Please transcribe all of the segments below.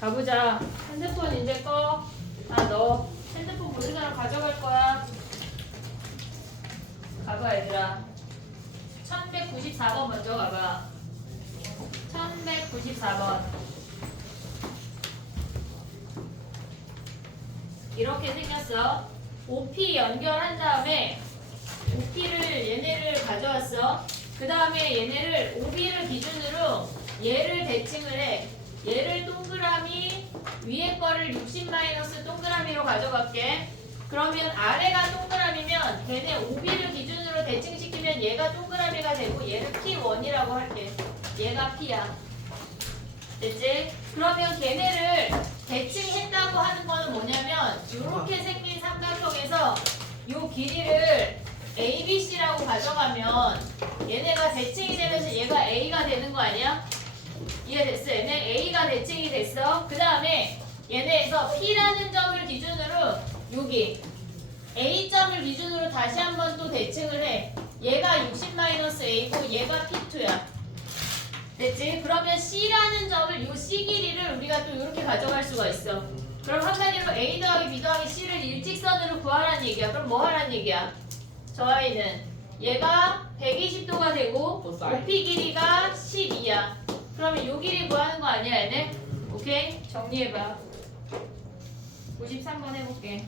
가보자. 핸드폰 이제 꺼. 아, 너 핸드폰 보는 사람 가져갈 거야. 가봐, 얘들아. 1194번 먼저 가봐. 1194번. 이렇게 생겼어. OP 연결한 다음에 OP를 얘네를 가져왔어. 그 다음에 얘네를 OB를 기준으로 얘를 대칭을 해. 얘를 동그라미 위에 거를 60 마이너스 동그라미로 가져갈게. 그러면 아래가 동그라미면 걔네 OB를 기준으로 대칭시키면 얘가 동그라미가 되고 얘를 P1이라고 할게. 얘가 P야. 됐지? 그러면 걔네를 대칭했다고 하는 거는 뭐냐면 이렇게 생긴 삼각형에서 이 길이를 ABC라고 가져가면 얘네가 대칭이 되면서 얘가 A가 되는 거 아니야? 이해됐어? 얘네 A가 대칭이 됐어. 그 다음에 얘네에서 P라는 점을 기준으로 여기 A점을 기준으로 다시 한번 또 대칭을 해. 얘가 60-A고 얘가 P2야. 됐지? 그러면 C라는 점을 이 C 길이를 우리가 또 이렇게 가져갈 수가 있어. 그럼 한마디로 A 더하기 B 더하기 C를 일직선으로 구하라는 얘기야. 그럼 뭐 하라는 얘기야? 저 아이는 얘가 120도가 되고 OP 길이가 12야. 그러면 요 길이 구하는 거 아니야, 얘네? 오케이? 정리해봐. 93번 해볼게.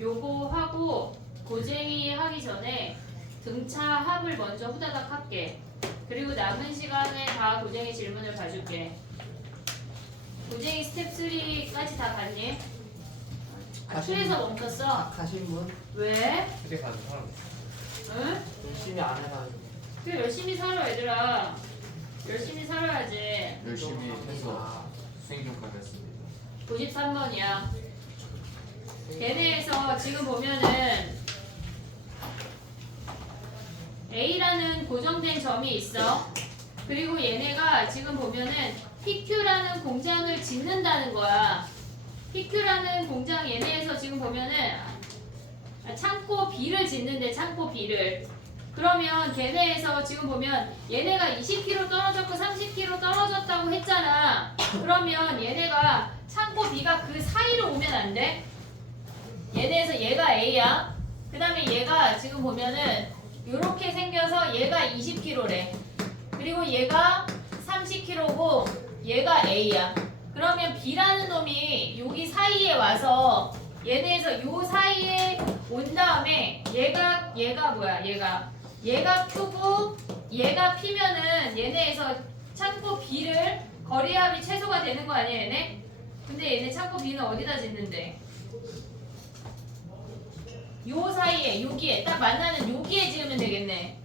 요거 하고 고쟁이 하기 전에 등차 합을 먼저 후다닥 할게. 그리고 남은 시간에 다 고쟁이 질문을 봐줄게. 고쟁이 스텝 3까지 다 갔니? 아, 2에서 멈췄어. 가신 분? 왜? 그때 가는 사람 있어. 응? 열심히 안 해가지고. 그래, 열심히 살아, 얘들아. 열심히 살아야지. 열심히 해서 아, 수행 평가됐습니다. 93번이야. 걔네에서 지금 보면은 A라는 고정된 점이 있어. 그리고 얘네가 지금 보면은 PQ라는 공장을 짓는다는 거야. PQ라는 공장 얘네에서 지금 보면은 창고 B를 짓는데 창고 B를. 그러면 걔네에서 지금 보면 얘네가 20km 떨어졌고 30km 떨어졌다고 했잖아. 그러면 얘네가 창고 B가 그 사이로 오면 안 돼? 얘네에서 얘가 A야. 그 다음에 얘가 지금 보면은 이렇게 생겨서 얘가 20kg래. 그리고 얘가 30kg고 얘가 A야. 그러면 B라는 놈이 여기 사이에 와서 얘네에서 요 사이에 온 다음에 얘가 뭐야? 얘가 Q고 얘가 P면은 얘네에서 창고 B를 거리합이 최소가 되는 거 아니야, 얘네? 근데 얘네 창고 B는 어디다 짓는데? 요 사이에 여기에 딱 만나는 여기에 지으면 되겠네.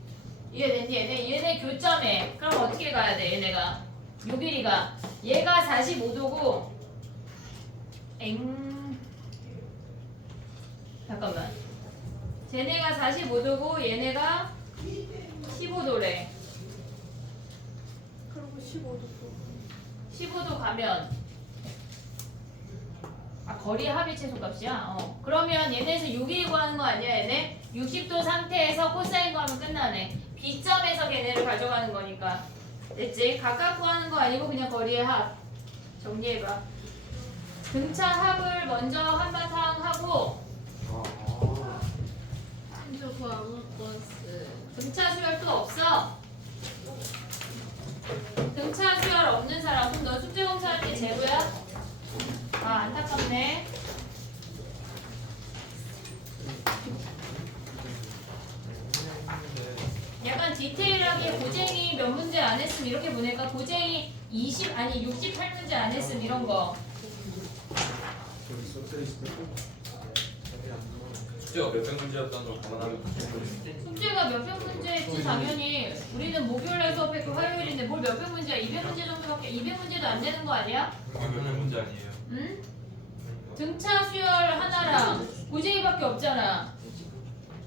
이해됐니? 얘네 교점에. 그럼 어떻게 가야 돼? 얘네가 요 길이가 얘가 45도고 잠깐만. 쟤네가 45도고 얘네가 15도래. 그리고 15도 15도 가면 거리 합의 최소값이야. 그러면 얘네에서 요 길이 구하는 거 아니야, 얘네? 60도 상태에서 코사인 구하면 끝나네. B점에서 걔네를 가져가는 거니까. 됐지? 각각 구하는 거 아니고 그냥 거리의 합. 정리해봐. 등차 합을 먼저 한바탕 하고 진짜 그거 안 갖고 왔어. 등차 수열 또 없어? 등차 수열 없는 사람. 그럼 너 숙제 검사할 때 제로야? 아, 안타깝네. 약간 디테일하게 고쟁이 몇 문제 안 했음 이렇게 보니까 고쟁이 20 아니 68문제 안 했음 이런 거. 숙제가 몇백 문제였다는 걸 감안하면 숙제가 몇백 문제지 당연히. 우리는 목요일날 수업했고 화요일인데 뭘 몇백 문제야? 200문제 정도밖에 200문제도 안 되는 거 아니야? 몇백 문제 아니에요. 응? 등차 수열 하나랑 고쟁이밖에 없잖아.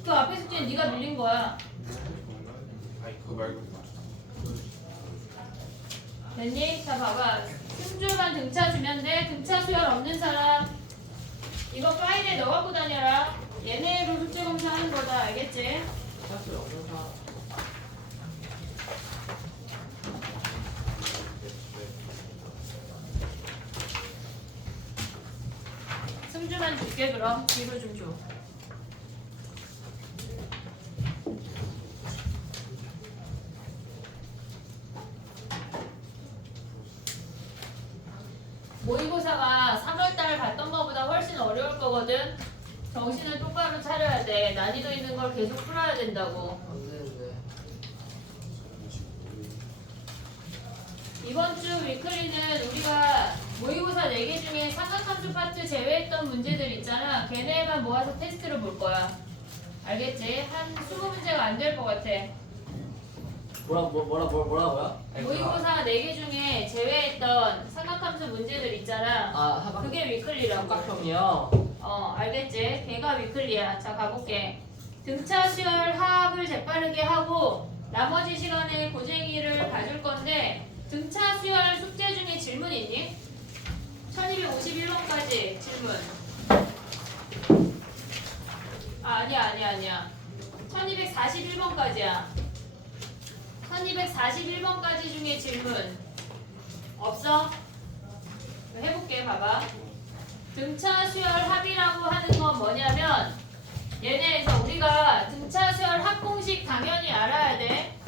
그 앞에 숙제는 네가 밀린 거야. 아니 그거 말고 됐니? 자 봐봐. 승줄만 등차 주면 돼. 등차 수열 없는 사람 이거 파일에 넣어갖고 다녀라. 얘네로 숙제 검사하는 거다. 알겠지? 사실 없는 사람 승줄만 줄게 그럼. 뒤로 좀 줘. 모의고사가 3월달 봤던 거보다 훨씬 어려울 거거든. 정신을 똑바로 차려야 돼. 난이도 있는 걸 계속 풀어야 된다고. 안 되는데 이번 주 위클리는 우리가 모의고사 4개 중에 삼각함수 파트 제외했던 문제들 있잖아. 걔네만 모아서 테스트를 볼 거야. 알겠지? 한 20문제가 안 될 것 같아. 뭐라고요? 모의고사 4개 중에 제외했던 삼각함수 문제들 있잖아. 아, 하박 그게 위클리라고. 삼각형이요. 알겠지? 걔가 위클리야. 자, 가볼게. 등차 수열 합을 재빠르게 하고 나머지 시간에 고쟁이를 봐줄 건데 등차 수열 숙제 중에 질문 있니? 1251번까지 질문. 아니야. 1241번까지야. 1241번까지 중에 질문 없어? 해볼게. 봐봐. 등차 수열 합이라고 하는 건 뭐냐면 얘네에서 우리가 등차 수열 합 공식 당연히 알아야 돼.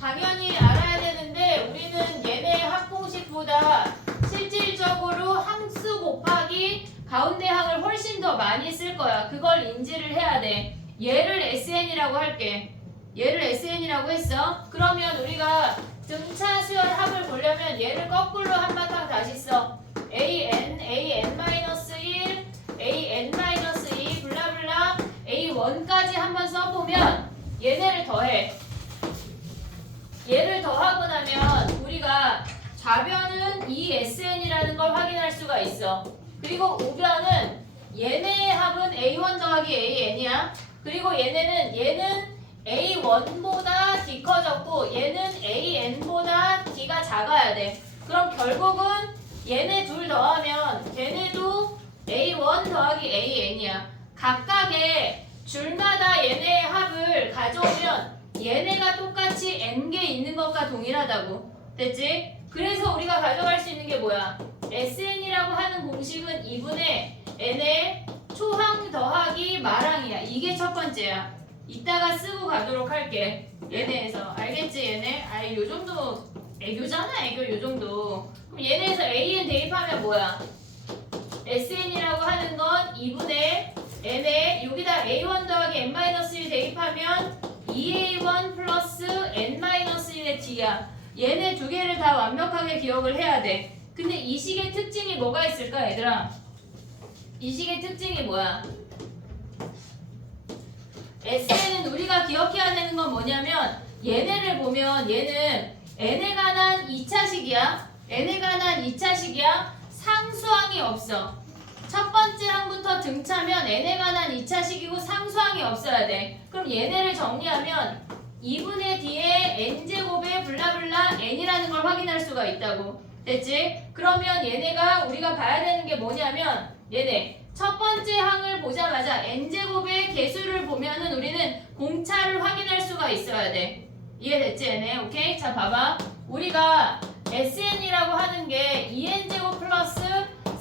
당연히 알아야 되는데 우리는 얘네 합 공식보다 실질적으로 항수 곱하기 가운데 항을 훨씬 더 많이 쓸 거야. 그걸 인지를 해야 돼. 얘를 SN이라고 할게. 얘를 SN이라고 했어. 그러면 우리가 등차 수열 합을 보려면 얘를 거꾸로 한바탕 다시 써. AN, AN-1, AN-2 블라블라 A1까지 한번 써보면 얘네를 더해. 얘를 더하고 나면 우리가 좌변은 ESN이라는 걸 확인할 수가 있어. 그리고 우변은 얘네의 합은 A1 더하기 AN이야. 그리고 얘는 A1보다 D 커졌고 얘는 AN보다 D가 작아야 돼. 그럼 결국은 얘네 둘 더하면 걔네도 A1 더하기 AN이야. 각각의 줄마다 얘네의 합을 가져오면 얘네가 똑같이 N개 있는 것과 동일하다고. 됐지? 그래서 우리가 가져갈 수 있는 게 뭐야? SN이라고 하는 공식은 2분의 N의 초항 더하기 마랑이야. 이게 첫 번째야. 이따가 쓰고 가도록 할게. 얘네에서. 알겠지? 얘네? 요정도 애교잖아. 애교 요정도. 그럼 얘네에서 AN 대입하면 뭐야? SN이라고 하는 건 2분의 N에 여기다 A1 더하기 N-1 대입하면 2A1 플러스 N-1의 D야. 얘네 두 개를 다 완벽하게 기억을 해야 돼. 근데 이 식의 특징이 뭐가 있을까 얘들아? 이 식의 특징이 뭐야? SN은 우리가 기억해야 되는 건 뭐냐면 얘네를 보면 얘는 N에 관한 2차식이야. N에 관한 2차식이야. 상수항이 없어. 첫 번째 항부터 등차면 N에 관한 2차식이고 상수항이 없어야 돼. 그럼 얘네를 정리하면 2분의 D에 N제곱에 블라블라 N이라는 걸 확인할 수가 있다고. 됐지? 그러면 얘네가 우리가 봐야 되는 게 뭐냐면 얘네 첫 번째 항을 보자마자 N제곱의 개수를 보면은 우리는 공차를 확인할 수가 있어야 돼. 이해됐지 얘네? 오케이? 자 봐봐. 우리가 SN이라고 하는 게 2N제곱 플러스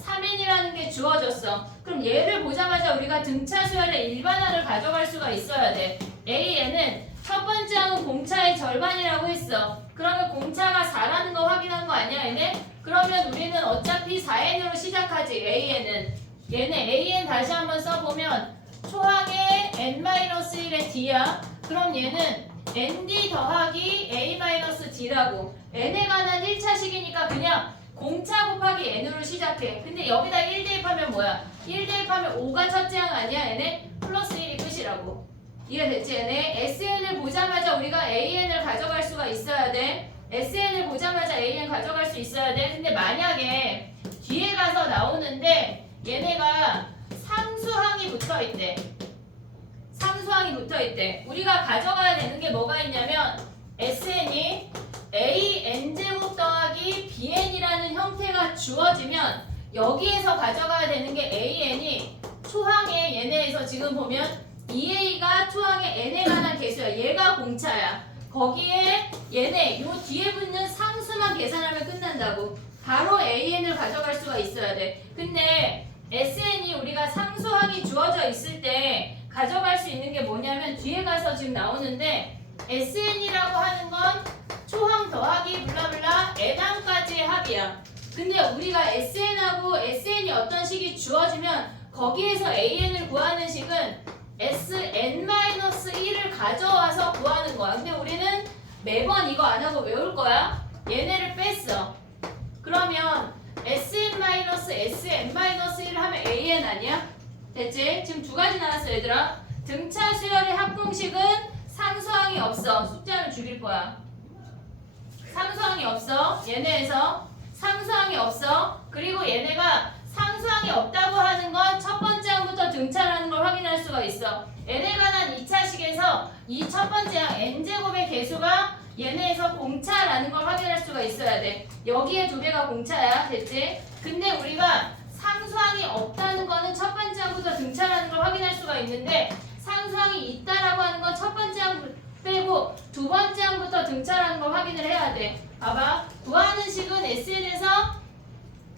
3N이라는 게 주어졌어. 그럼 얘를 보자마자 우리가 등차 수열의 일반항을 가져갈 수가 있어야 돼. AN은 첫 번째 항은 공차의 절반이라고 했어. 그러면 공차가 4라는 거 확인한 거 아니야 얘네? 그러면 우리는 어차피 4n으로 시작하지. an은 얘네 an 다시 한번 써보면 초항의 n-1의 d야. 그럼 얘는 nd 더하기 a-d라고. n에 관한 1차식이니까 그냥 공차 곱하기 n으로 시작해. 근데 여기다 1 대입하면 뭐야? 1 대입하면 5가 첫째 항 아니야? 얘네 플러스 1이 끝이라고. 이해됐지? 얘네 SN을 보자마자 우리가 AN을 가져갈 수가 있어야 돼. SN을 보자마자 AN 가져갈 수 있어야 돼. 근데 만약에 뒤에 가서 나오는데 얘네가 상수항이 붙어있대. 상수항이 붙어있대. 우리가 가져가야 되는 게 뭐가 있냐면 SN이 AN제곱 더하기 BN이라는 형태가 주어지면 여기에서 가져가야 되는 게 AN이 초항에 얘네에서 지금 보면 2A가 초항의 N에 관한 개수야. 얘가 공차야. 거기에 얘네 요 뒤에 붙는 상수만 계산하면 끝난다고. 바로 AN을 가져갈 수가 있어야 돼. 근데 SN이 우리가 상수항이 주어져 있을 때 가져갈 수 있는 게 뭐냐면 뒤에 가서 지금 나오는데 SN이라고 하는 건 초항 더하기 블라블라 N항까지의 합이야. 근데 우리가 SN하고 SN이 어떤 식이 주어지면 거기에서 AN을 구하는 식은 Sn-1을 가져와서 구하는 거야. 근데 우리는 매번 이거 안 하고 외울 거야. 얘네를 뺐어. 그러면 Sn-Sn-1을 하면 AN 아니야? 됐지? 지금 두 가지 나왔어 얘들아. 등차 수열의 합공식은 상수항이 없어. 숫자를 줄일 거야. 상수항이 없어. 얘네에서 상수항이 없어. 그리고 얘네가 상수항이 없다고 하는 건 첫 번째 항부터 등차라는 걸 확인할 수가 있어. n에 관한 2차식에서 이 첫 번째 항 n제곱의 개수가 얘네에서 공차라는 걸 확인할 수가 있어야 돼. 여기에 두 배가 공차야. 됐지? 근데 우리가 상수항이 없다는 거는 첫 번째 항부터 등차라는 걸 확인할 수가 있는데 상수항이 있다라고 하는 건 첫 번째 항 빼고 두 번째 항부터 등차라는 걸 확인을 해야 돼. 봐봐. 구하는 식은 SN에서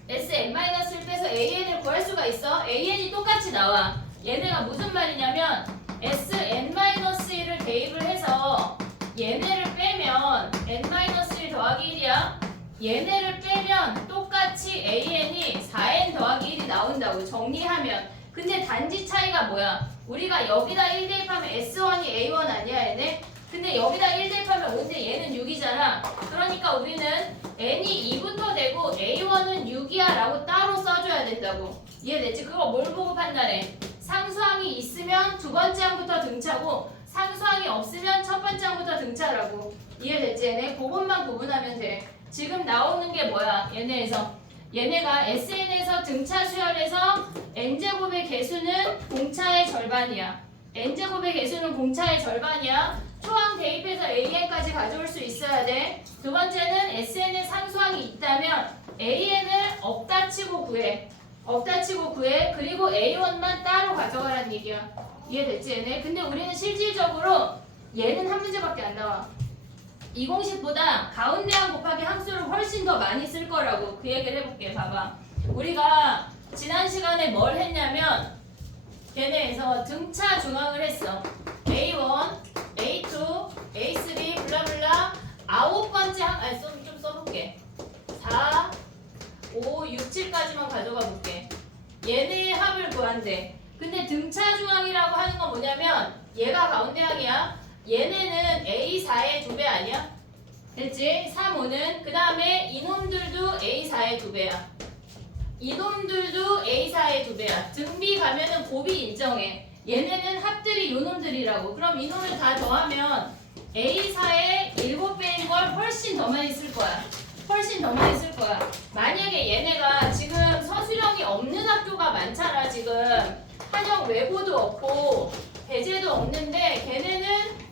Sn-을 빼서 AN을 구할 수가 있어. AN이 똑같이 나와. 얘네가 무슨 말이냐면 Sn-1을 대입을 해서 얘네를 빼면 n-1 더하기 1이야. 얘네를 빼면 똑같이 AN이 4n 더하기 1이 나온다고 정리하면. 근데 단지 차이가 뭐야? 우리가 여기다 1 대입하면 S1이 A1 아니야 얘네? 근데 여기다 1 대입하면 5인데 얘는 6이잖아. 그러니까 우리는 n이 2부터 되고 A1은 6이야 라고 따로 써줘야 된다고. 이해됐지? 그거 뭘 보고 판단해? 상수항이 있으면 두 번째 항부터 등차고 상수항이 없으면 첫 번째 항부터 등차라고. 이해됐지? 얘네 그것만 구분하면 돼. 지금 나오는 게 뭐야? 얘네가 SN에서 등차 수열에서 n제곱의 개수는 공차의 절반이야. n제곱의 개수는 공차의 절반이야. 초항 대입해서 AN까지 가져올 수 있어야 돼. 두 번째는 SN에 상수항이 있다면 AN을 없다 치고 구해. 없다 치고 구해. 그리고 A1만 따로 가져가라는 얘기야. 이해됐지 얘네? 근데 우리는 실질적으로 얘는 한 문제밖에 안 나와. 이 공식보다 가운데 항 곱하기 함수를 훨씬 더 많이 쓸 거라고. 그 얘기를 해볼게. 봐봐. 우리가 지난 시간에 뭘 했냐면 걔네에서 등차 중항을 했어. A1, A2, A3 블라블라 9번째 항, 아니 좀 써볼게. 4, 5, 6, 7까지만 가져가 볼게. 얘네의 합을 구한대. 근데 등차 중항이라고 하는 건 뭐냐면 얘가 가운데 항이야. 얘네는 A4의 2배 아니야? 됐지? 3, 5는 그 다음에 이놈들도 A4의 2배야. 이놈들도 A4의 2배야. 등비 가면은 곱이 인정해. 얘네는 합들이 요놈들이라고. 그럼 이놈을 다 더하면 A4의 7배인 걸 훨씬 더 많이 쓸 거야. 훨씬 더 많이 쓸 거야. 만약에 얘네가 지금 서술형이 없는 학교가 많잖아. 지금 한영 외고도 없고 배제도 없는데 걔네는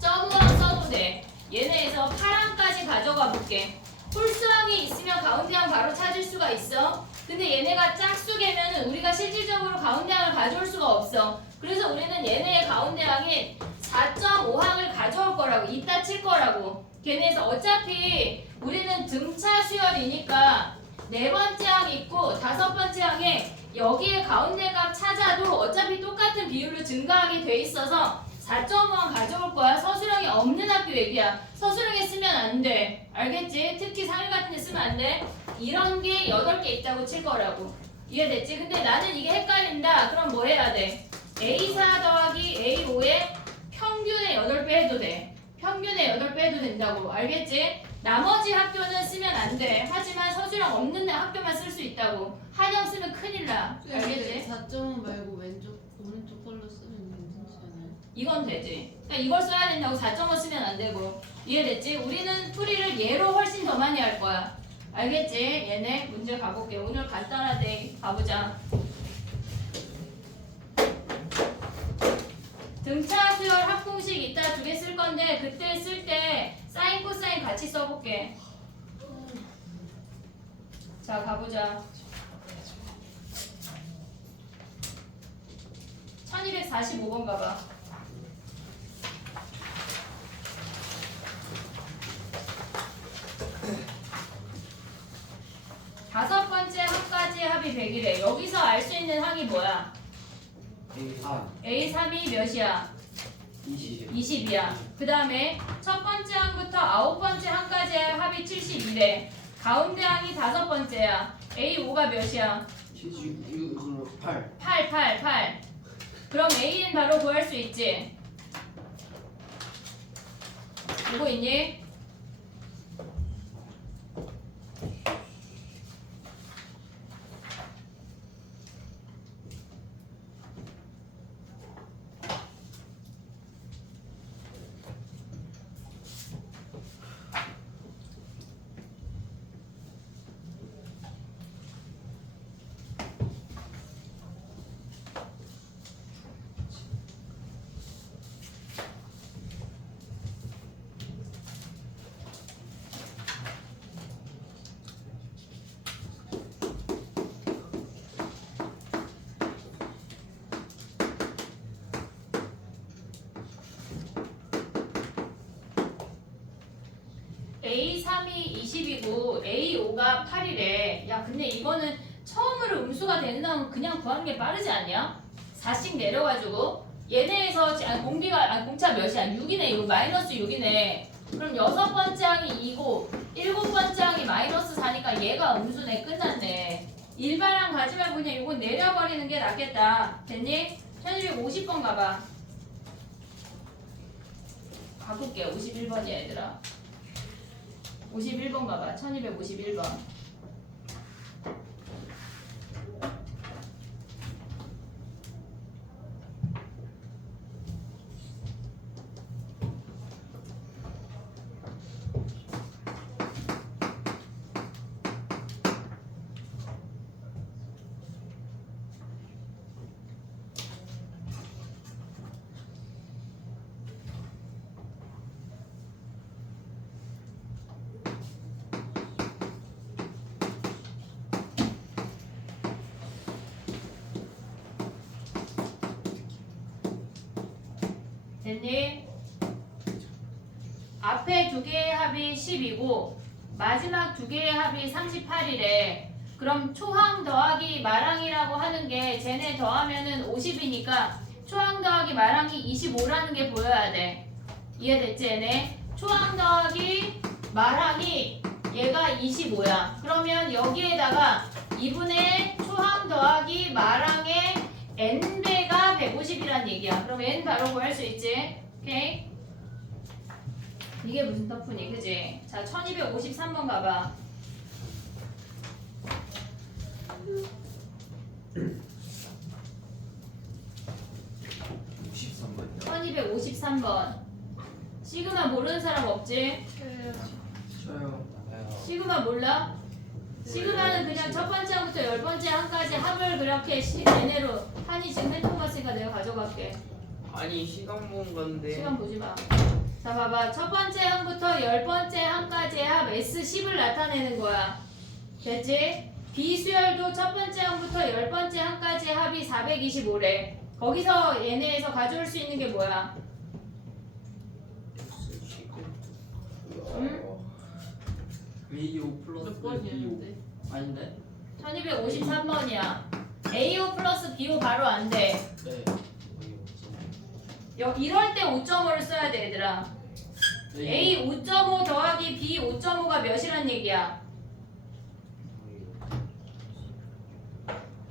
점으로 써도 돼. 얘네에서 파랑까지 가져가 볼게. 홀수항이 있으면 가운데항 바로 찾을 수가 있어. 근데 얘네가 짝수개면은 우리가 실질적으로 가운데항을 가져올 수가 없어. 그래서 우리는 얘네의 가운데항인 4.5항을 가져올 거라고. 이따 칠 거라고. 걔네에서 어차피 우리는 등차 수열이니까 네 번째 항 있고 다섯 번째 항에 여기에 가운데 값 찾아도 어차피 똑같은 비율로 증가하게 돼 있어서 4.5만 가져올 거야. 서술형이 없는 학교 얘기야. 서술형에 쓰면 안 돼. 알겠지? 특히 상일 같은 데 쓰면 안 돼. 이런 게 8개 있다고 칠 거라고. 이해됐지? 근데 나는 이게 헷갈린다. 그럼 뭐 해야 돼? A4 더하기 A5의 평균의 8배 해도 돼. 평균의 8배 해도 된다고. 알겠지? 나머지 학교는 쓰면 안 돼. 하지만 서술형 없는 학교만 쓸 수 있다고. 한영 쓰면 큰일 나. 알겠지? 4.5 말고 왼쪽 오른쪽 걸로 쓰면 괜찮지 않아요? 이건 되지. 그러니까 이걸 써야 된다고 4.5 쓰면 안 되고. 이해됐지? 우리는 풀이를 얘로 훨씬 더 많이 할 거야. 알겠지? 얘네 문제 가볼게. 오늘 간단하대. 가보자. 등차 수열 합공식 이따 2개 쓸 건데 그때 쓸 때 사인 코사인 같이 써볼게. 자 가보자. 1245번 가봐. 다섯 번째 항까지 합이 100이래. 여기서 알 수 있는 항이 뭐야? A3이 몇이야? 20이야. 그 다음에 첫 번째 항부터 아홉 번째 항까지의 합이 72래. 가운데 항이 다섯 번째야. A5가 몇이야? 8. 그럼 A는 바로 구할 수 있지. 보고 있니? A3이 20이고 A5가 8이래. 야 근데 이거는 처음으로 음수가 되는 그냥 구하는 게 빠르지 않냐? 4씩 내려가지고 얘네에서 공차 몇이야? 6이네. 이거 마이너스 6이네. 그럼 여섯 번째 항이 2고 일곱 번째 항이 마이너스 4니까 얘가 음수네. 끝났네. 일반항 가지 말고 그냥 이거 내려버리는 게 낫겠다. 됐니? 1250번 가봐. 가볼게. 51번이야 얘들아. 51번 가봐. 1251번. 됐니? 앞에 두 개의 합이 10이고 마지막 두 개의 합이 38이래. 그럼 초항 더하기 말항이라고 하는 게 쟤네 더하면은 50이니까 초항 더하기 말항이 25라는 게 보여야 돼. 이해됐지 얘네? 초항 더하기 말항이 얘가 25야. 그러면 여기에다가 2분의 초항 더하기 말항의 n배가 150이란 얘기야. 그럼 n 바로 구할 수 있지? 오케이? 이게 무슨 터프니? 그지? 자, 1253번 가봐. 1253번. 시그마 모르는 사람 없지? 저요. 시그마 몰라? 시그마는 그냥 첫 번째 항부터 열 번째 항까지 합을 그렇게 얘네로 한이 지금 핸드폰 봤으니까 내가 가져갈게. 아니 시간 본 건데. 시간 보지 마. 자, 봐봐. 첫 번째 항부터 열 번째 항까지의 합 S10을 나타내는 거야. 됐지? 비수열도 첫 번째 항부터 열 번째 항까지의 합이 425래. 거기서 얘네에서 가져올 수 있는 게 뭐야? 응? A5 플러스 몇 번이었는데? 아닌데? 1253번이야. A5 플러스 B5 바로 안 돼. 네. 이럴 때 5.5를 써야 돼 얘들아. A 5.5 더하기 B 5.5가 몇이란 얘기야?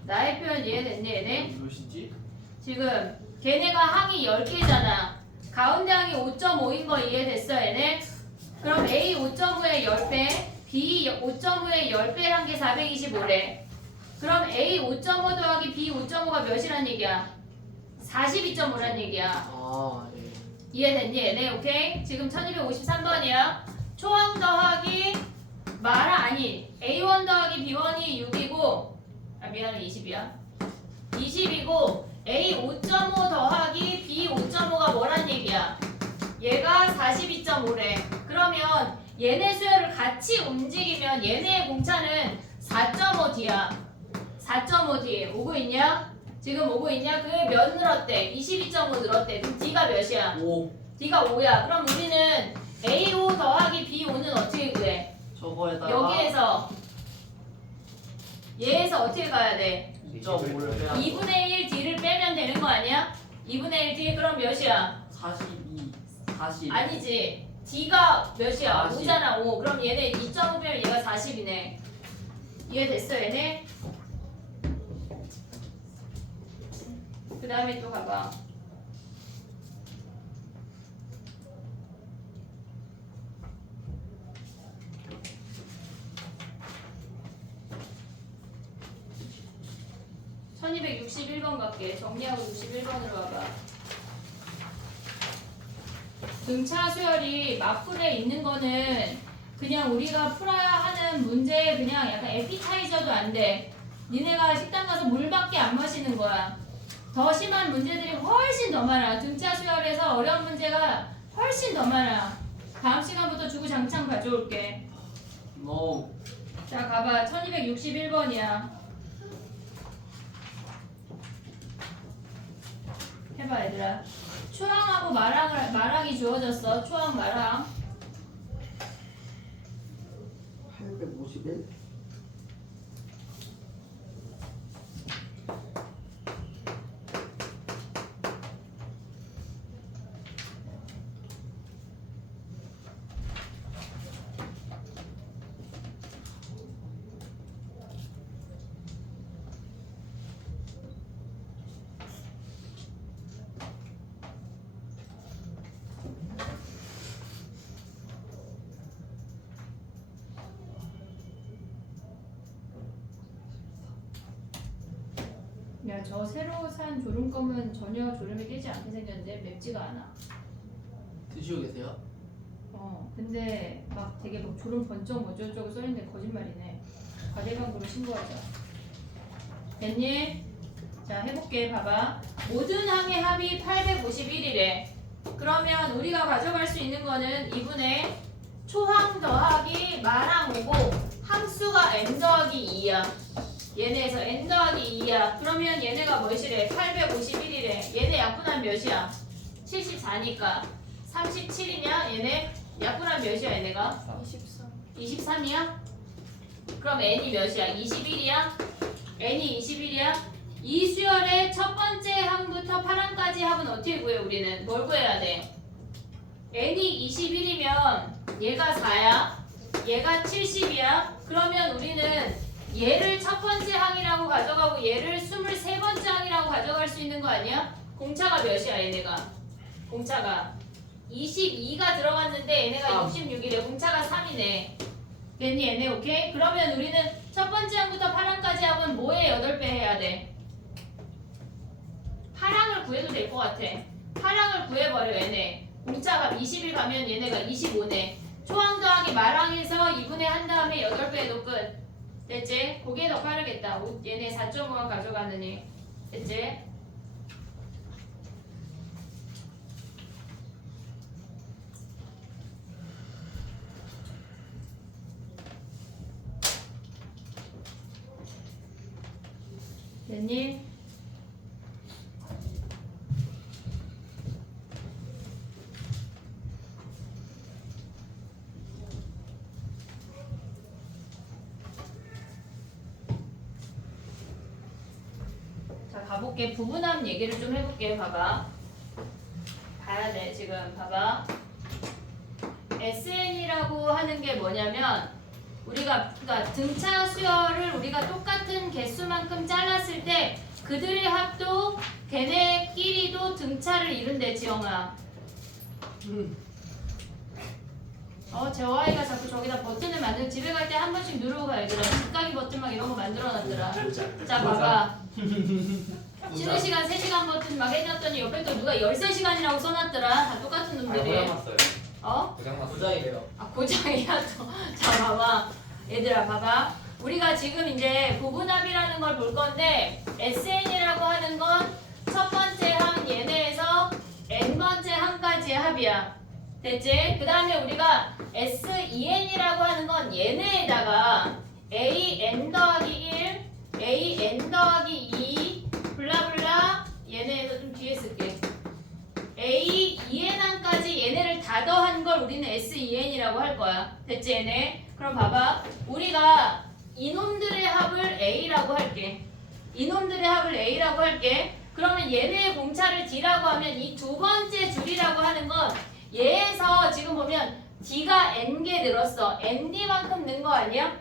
나의 표현 이해됐니 얘네? 몇이지? 지금 걔네가 항이 10개잖아. 가운데 항이 5.5인 거 이해됐어 얘네? 그럼 A 5.5의 10배, B 5.5의 10배란 게 425래. 그럼 A 5.5 더하기 B 5.5가 몇이란 얘기야? 42.5란 얘기야. 아, 예. 이해됐니 얘네? 오케이? 지금 1253번이야. 초항 더하기 마라 아니 A1 더하기 B1이 6이고 아 미안해 20이야. 20이고 A 5.5 더하기 B 5.5가 뭐란 얘기야? 얘가 42.5래. 그러면 얘네 수열을 같이 움직이면 얘네의 공차는 4.5D야. 4.5D. 오고 있냐? 지금 오고 있냐? 그게 몇 늘었대? 22.5 늘었대. 그럼 D가 몇이야? 5. D가 5야. 그럼 우리는 A5 더하기 B5는 어떻게 구해? 저거에다가 여기에서 얘에서 어떻게 가야 돼? 2.5를 빼야 2분의 1 D를 빼면 되는 거 아니야? 2분의 1 D 그럼 몇이야? 42, 40. 아니지. D가 몇이야? 40. 5잖아 5. 그럼 얘네 2.5 빼면 얘가 40이네. 이해됐어 얘네? 그 다음에 또 가봐. (1261번) 갈게. 정리하고 61번으로 와봐. 등차 수열이 맞풀에 있는 거는 그냥 우리가 풀어야 하는 문제 그냥 약간 에피타이저도 안 돼. 니네가 식당 가서 물밖에 안 마시는 거야. 더 심한 문제들이 훨씬 더 많아. 등차 수열에서 어려운 문제가 훨씬 더 많아. 다음 시간부터 주구장창 가져올게. No. 자 가봐. 1261번이야. 해봐 얘들아. 초항하고 마랑이 주어졌어. 초항 마랑. 851? 야, 저 새로 산 졸음껌은 전혀 졸음이 깨지 않게 생겼는데 맵지가 않아. 드시고 계세요? 근데 막 되게 막 졸음 번쩍 어쩌고저쩌고 써있는데 거짓말이네. 과대광고로 신고하자. 됐니? 자, 해볼게. 봐봐. 모든 항의 합이 851이래. 그러면 우리가 가져갈 수 있는 거는 2분의 초항 더하기 마랑 오고 항수가 n 더하기 2야. 얘네에서 n 더하기 2야. 그러면 얘네가 몇이래? 851이래. 얘네 약분한 몇이야? 74니까 37이냐? 얘네 약분한 몇이야 얘네가? 23. 23이야? 그럼 n이 몇이야? 21이야? n이 21이야? 이 수열의 첫 번째 항부터 파랑까지 합은 어떻게 구해 우리는? 뭘 구해야 돼? n이 21이면 얘가 4야? 얘가 70이야? 그러면 우리는 얘를 첫 번째 항이라고 가져가고 얘를 23번째 항이라고 가져갈 수 있는 거 아니야? 공차가 몇이야 얘네가? 공차가 22가 들어갔는데 얘네가 66이래. 공차가 3이네. 됐니 얘네? 오케이? 그러면 우리는 첫 번째 항부터 파랑까지 합은 뭐에 8배 해야 돼? 파랑을 구해도 될 것 같아. 파랑을 구해버려 얘네. 공차가 20일 가면 얘네가 25네. 초항 더하기 마랑에서 2분의 한 다음에 8배 해도 끝. 됐지? 그게 더 빠르겠다. 얘네 4.5만 가져가느니. 됐지? 됐니? 자, 가볼게. 부분함 얘기를 좀 해볼게. 봐봐. 가야 돼. 지금 봐봐. SN이라고 하는 게 뭐냐면 우리가 그러니까 등차 수열을 우리가 똑같은 개수만큼 잘랐을 때 그들의 합도 걔네끼리도 등차를 이룬대. 지영아. 재화이가 자꾸 저기다 버튼을 만들고 집에 갈 때 한 번씩 누르고 가. 얘들아 직각이 버튼 막 이런 거 만들어놨더라. 자 봐봐. 쉬는 시간 3시간 버튼 막 해놨더니 옆에 또 누가 13시간이라고 써놨더라. 다 똑같은 놈들이. 고장났어요. 어? 고장났어요. 고장이래요. 아 고장이야 또. 자 봐봐. 얘들아 봐봐. 우리가 지금 이제 부분합이라는 걸 볼 건데 SN이라고 하는 건 첫 번째 항 얘네에서 n번째 항까지의 합이야. 됐지? 그 다음에 우리가 SEN이라고 하는 건 얘네에다가 AN 더하기 1, AN 더하기 2, 블라블라 얘네에서 좀 뒤에 쓸게. AEN항까지 얘네를 다 더한 걸 우리는 SEN이라고 할 거야. 됐지 얘네? 그럼 봐봐. 우리가 이놈들의 합을 A라고 할게. 이놈들의 합을 A라고 할게. 그러면 얘네의 공차를 D라고 하면 이 두 번째 줄이라고 하는 건 얘에서 지금 보면 D가 N개 늘었어. ND만큼 는 거 아니야?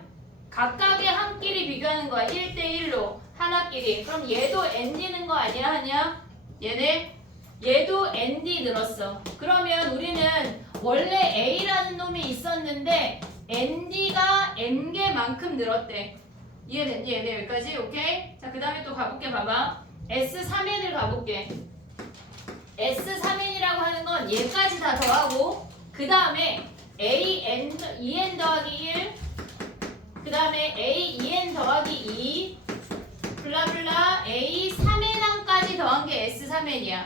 각각의 함끼리 비교하는 거야. 1대1로 하나끼리. 그럼 얘도 ND 는 거 아니야? 하냐? 얘네? 얘도 ND 늘었어. 그러면 우리는 원래 A라는 놈이 있었는데 ND가 N개만큼 늘었대. 이해됐니? 얘네 여기까지? 오케이? 자, 그 다음에 또 가볼게. 봐봐. S3N을 가볼게. S3N이라고 하는 건 얘까지 다 더하고 그 다음에 AN, EN 더하기 1 그 다음에 AEN 더하기 2 블라블라 A3N항까지 더한 게 S3N이야.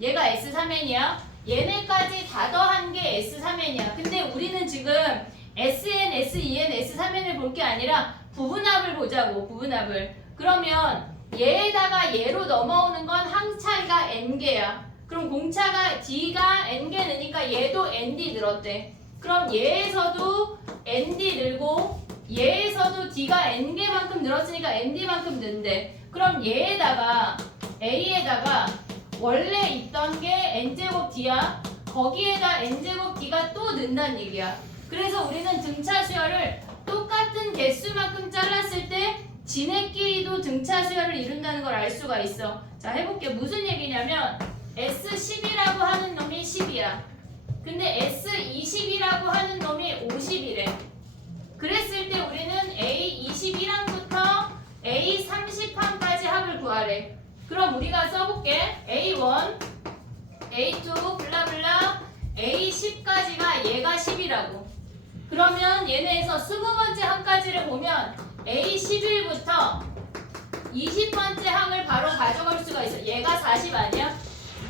얘가 S3N이야. 얘네까지 다 더한 게 S3N이야. 근데 우리는 지금 SN, SEN, S3N을 볼 게 아니라 부분합을 보자고. 부분합을. 그러면 얘에다가 얘로 넘어오는 건 항 차이가 n개야. 그럼 공차가 d가 n개 느니까 얘도 nd 늘었대. 그럼 얘에서도 nd 늘고 얘에서도 d가 n개만큼 늘었으니까 nd만큼 는대. 그럼 얘에다가 a에다가 원래 있던 게 n제곱 d야. 거기에다 n제곱 d가 또 는다는 얘기야. 그래서 우리는 등차 수열을 똑같은 개수만큼 잘랐을 때 지네끼리도 등차 수열을 이룬다는 걸 알 수가 있어. 자, 해볼게. 무슨 얘기냐면 S10이라고 하는 놈이 10이야. 근데 S20이라고 하는 놈이 50이래. 그랬을 때 우리는 A21항부터 A30항까지 합을 구하래. 그럼 우리가 써볼게. A1, A2, 블라블라 A10까지가 얘가 10이라고. 그러면 얘네에서 20번째 항까지를 보면 A11부터 20번째 항을 바로 가져갈 수가 있어. 얘가 40 아니야?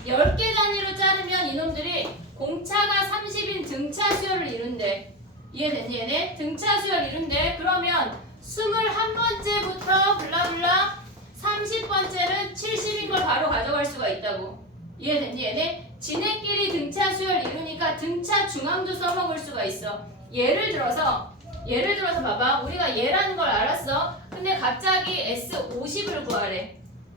10개 단위로 자르면 이놈들이 공차가 30인 등차 수열을 이룬대. 이해됐니 얘네? 등차 수열 이룬대. 그러면 21번째부터 블라블라 30번째는 70인 걸 바로 가져갈 수가 있다고. 이해됐니 얘네? 지네끼리 등차 수열 이루니까 등차 중앙도 써먹을 수가 있어. 예를 들어서 봐봐. 우리가 얘라는 걸 알았어. 근데 갑자기 S50을 구하래.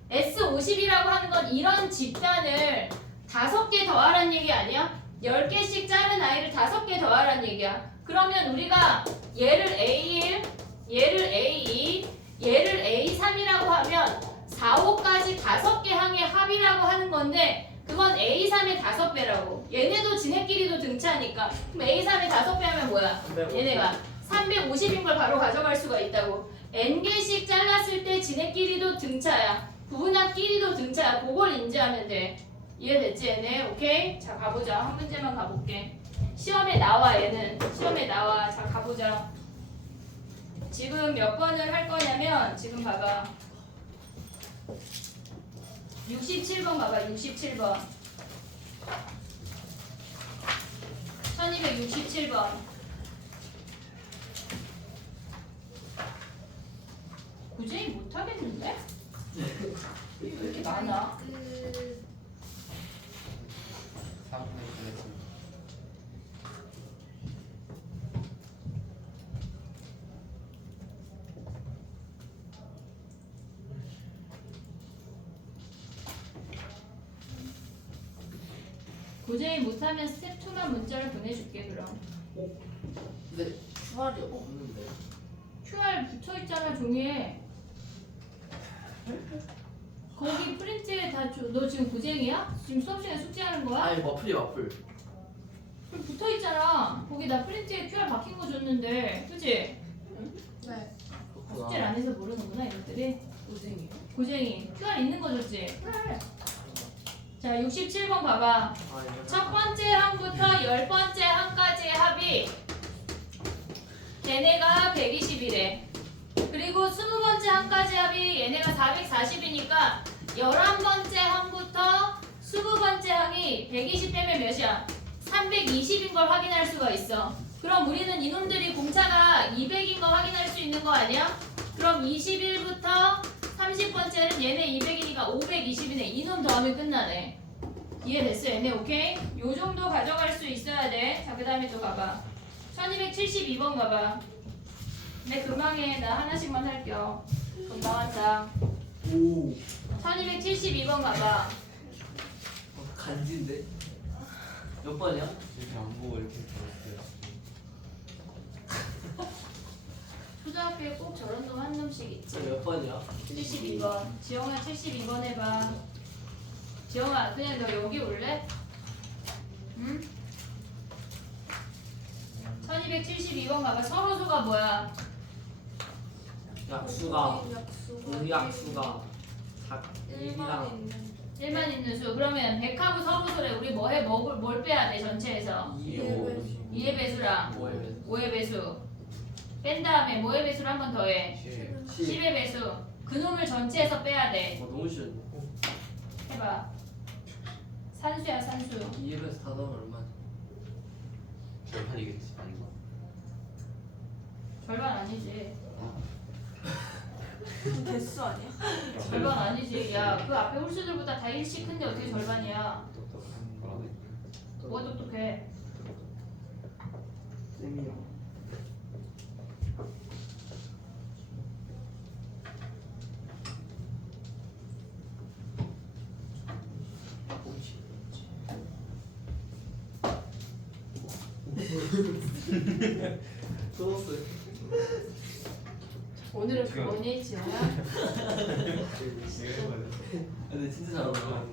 S50이라고 하는 건 이런 집단을 5개 더하라는 얘기 아니야? 10개씩 자른 아이를 5개 더하라는 얘기야. 그러면 우리가 얘를 A1, 얘를 A2, 얘를 A3이라고 하면 4, 5까지 5개 항의 합이라고 하는 건데 그건 A3의 5배라고. 얘네도 지네끼리도 등차니까. 그럼 A3의 5배 하면 뭐야? 얘네가 350인 걸 바로 가져갈 수가 있다고. n개씩 잘랐을 때 지네끼리도 등차야. 부분합끼리도 등차야. 그걸 인지하면 돼. 이해됐지 얘네? 오케이? 자 가보자. 한 문제만 가볼게. 시험에 나와 얘는. 시험에 나와. 자 가보자. 지금 몇 번을 할 거냐면 지금 봐봐. 67번 봐봐. 67번. 1267번. 도저히 못하겠는데? 왜 이렇게 많아? 4분의 1 했습니다. 고재희 못하면 스텝 2만 문자를 보내줄게 그럼. 근데 QR이 없는데. QR 붙여있잖아 종이에. 거기 프린트에 다 줘. 너 지금 고쟁이야? 지금 수업 시간에 숙제하는 거야? 아니 와플이 와플. 그럼 붙어있잖아. 거기 나 프린트에 QR 박힌 거 줬는데 그치? 네. 숙제를 안 해서 모르는구나 이것들이. 고생이요. 고쟁이 QR 있는 거 줬지? 그래. 자 67번 봐봐. 아 이거 첫 번째 항부터 10번째 항까지의 합이 얘네가 120이래. 그리고 20번째 항까지 합이 얘네가 440이니까 11번째 항부터 20번째 항이 120 빼면 몇이야? 320인 걸 확인할 수가 있어. 그럼 우리는 이놈들이 공차가 200인 거 확인할 수 있는 거 아니야? 그럼 21부터 30번째는 얘네 200이니까 520이네. 이놈 더하면 끝나네. 이해됐어 얘네 오케이? 요 정도 가져갈 수 있어야 돼. 자 그 다음에 또 가봐. 1272번 가봐. 내 금방에 나 하나씩만 할게요. 금방 한다. 오 1272번 가봐. 간지인데. 몇 번이야? 이렇게 안 보고 이렇게 들었어요. 초등학교에 꼭 저런 놈 한 놈씩 있지. 몇 번이야? 72번. 지영아 72번 해봐. 지영아 그냥 너 여기 올래? 응? 1272번 가봐. 서로수가 뭐야? 약수가 공약수가 1이랑 1만 있는 수. 그러면 100하고 서로수래. 우리 뭐 해? 뭘 빼야 돼 전체에서? 2의 배수랑 5의 배수. 뺀 다음에 뭐의 배수를 한 번 더 해. 10의 배수. 그놈을 전체에서 빼야 돼. 너무 싫어. 해봐. 산수야 산수. 2에서 다 넣으면 얼마지? 절판이겠지 아닌가? 절반 아니지. 개수 아니야? 절반 아니지. 야 그 앞에 홀수들보다 다 1씩 큰데 어떻게 절반이야. 똑똑한 거라네. 뭐가 똑똑해. 쌤이요. 쏟았어요. 오늘은 그거니 지영아? 근데 진짜 잘 어울려.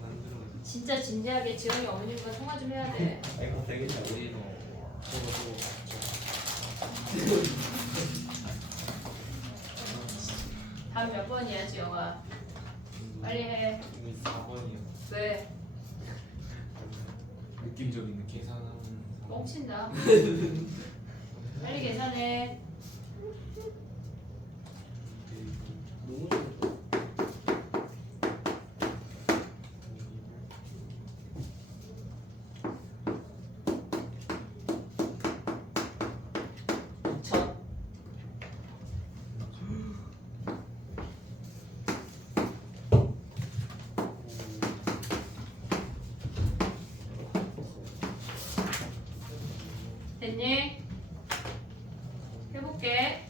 진짜 진지하게 지영이 어머님과 통화 좀 해야 돼. 이거 되게 잘 어울리노. 다음 몇 번이야 지영아? 빨리 해. 이거 4번이요. 왜? 느낌적인 계산하는. 뻥친다. 빨리 계산해. 너무 싫어. 첫 됐니? 해볼게.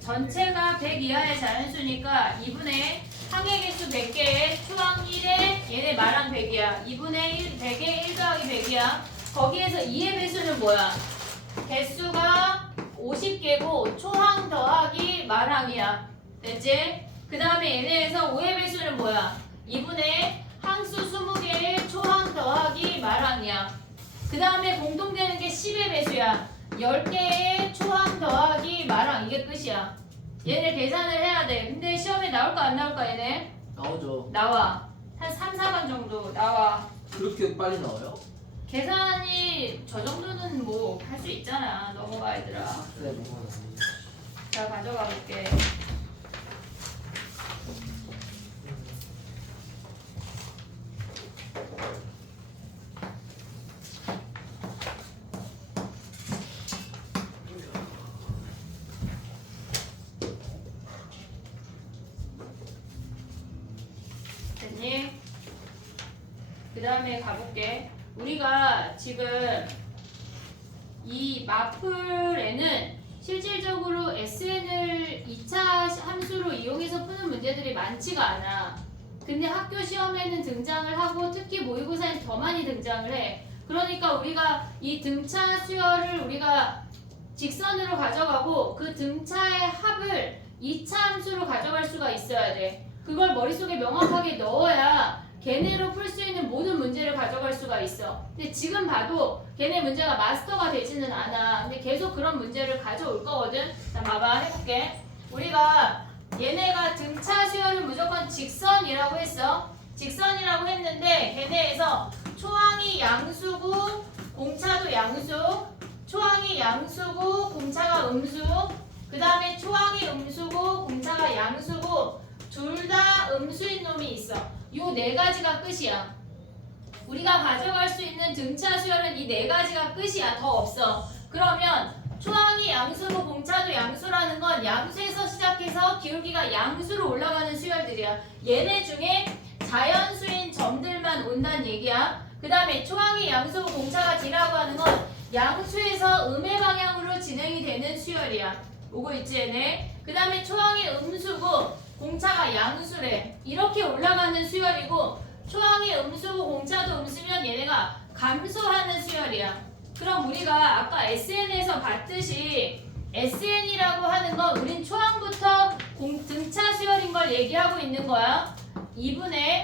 전체가 100 이하의 자연수니까 2분의 항의 개수 100개에 초항 1에 얘네 마랑 100이야. 2분의 1, 100에 1 더하기 100이야. 거기에서 2의 배수는 뭐야? 개수가 50개고 초항 더하기 마랑이야. 됐지? 그 다음에 얘네에서 5의 배수는 뭐야? 2분의 항수 20개에 초항 더하기 마랑이야. 그 다음에 공통되는 게 10의 배수야. 10개의 초항 더하기 마랑. 이게 끝이야. 얘네 계산을 해야 돼. 근데 시험에 나올까 안 나올까 얘네? 나오죠. 나와. 한 3, 4번 정도 나와. 그렇게 빨리 나와요? 계산이 저 정도는 뭐 할 수 있잖아. 넘어가 얘들아. 네. 자 가져가 볼게. 됐니? 그 다음에 가볼게. 우리가 지금 이 마플에는 실질적으로 SN을 2차 함수로 이용해서 푸는 문제들이 많지가 않아. 근데 학교 시험에는 등장을 하고 특히 모의고사엔 더 많이 등장을 해. 그러니까 우리가 이 등차 수열을 우리가 직선으로 가져가고 그 등차의 합을 2차 함수로 가져갈 수가 있어야 돼. 그걸 머릿속에 명확하게 넣어야 걔네로 풀 수 있는 모든 문제를 가져갈 수가 있어. 근데 지금 봐도 걔네 문제가 마스터가 되지는 않아. 근데 계속 그런 문제를 가져올 거거든. 자, 봐봐. 해볼게. 우리가 얘네가 등차 수열은 무조건 직선이라고 했어. 직선이라고 했는데 걔네에서 초항이 양수고 공차도 양수, 초항이 양수고 공차가 음수, 그 다음에 초항이 음수고 공차가 양수고 둘 다 음수인 놈이 있어. 요 네 가지가 끝이야. 우리가 가져갈 수 있는 등차 수열은 이 네 가지가 끝이야. 더 없어. 그러면 초항이 양수고 공차도 양수라는 건 양수에서 시작해서 기울기가 양수로 올라가는 수열들이야. 얘네 중에 자연수인 점들만 온다는 얘기야. 그 다음에 초항이 양수고 공차가 D라고 하는 건 양수에서 음의 방향으로 진행이 되는 수열이야. 오고 있지 얘네? 그 다음에 초항이 음수고 공차가 양수래. 이렇게 올라가는 수열이고 초항이 음수고 공차도 음수면 얘네가 감소하는 수열이야. 그럼 우리가 아까 SN에서 봤듯이 SN이라고 하는 건 우린 초항부터 등차 수열인 걸 얘기하고 있는 거야. 2분의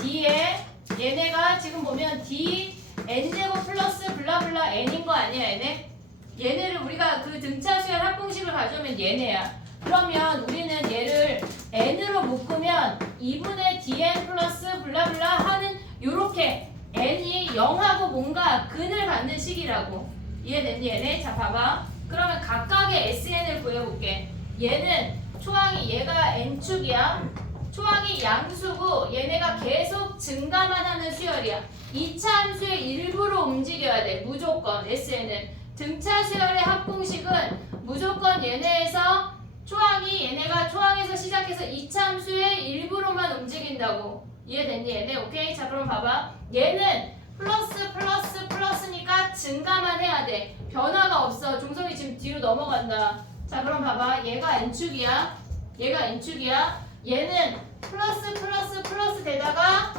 D에 얘네가 지금 보면 D N제곱 플러스 블라블라 N인 거 아니야 얘네? 얘네를 우리가 그 등차 수열 합공식을 가져오면 얘네야. 그러면 우리는 얘를 N으로 묶으면 2분의 DN 플러스 블라블라 하는 요렇게 N이 0하고 뭔가 근을 갖는 식이라고. 이해됐니 얘네? 자 봐봐. 그러면 각각의 SN을 구해볼게. 얘는 초항이 얘가 N축이야. 초항이 양수고 얘네가 계속 증가만 하는 수열이야. 2차 함수의 일부로 움직여야 돼. 무조건 SN은. 등차 수열의 합공식은 무조건 얘네에서 초항이 얘네가 초항에서 시작해서 2차 함수의 일부로만 움직인다고. 이해됐니 얘네? 오케이? 자 그럼 봐봐. 얘는 플러스 플러스 플러스니까 증가만 해야 돼. 변화가 없어. 종성이 지금 뒤로 넘어간다. 자 그럼 봐봐. 얘가 N축이야. 얘가 N축이야. 얘는 플러스 플러스 플러스 되다가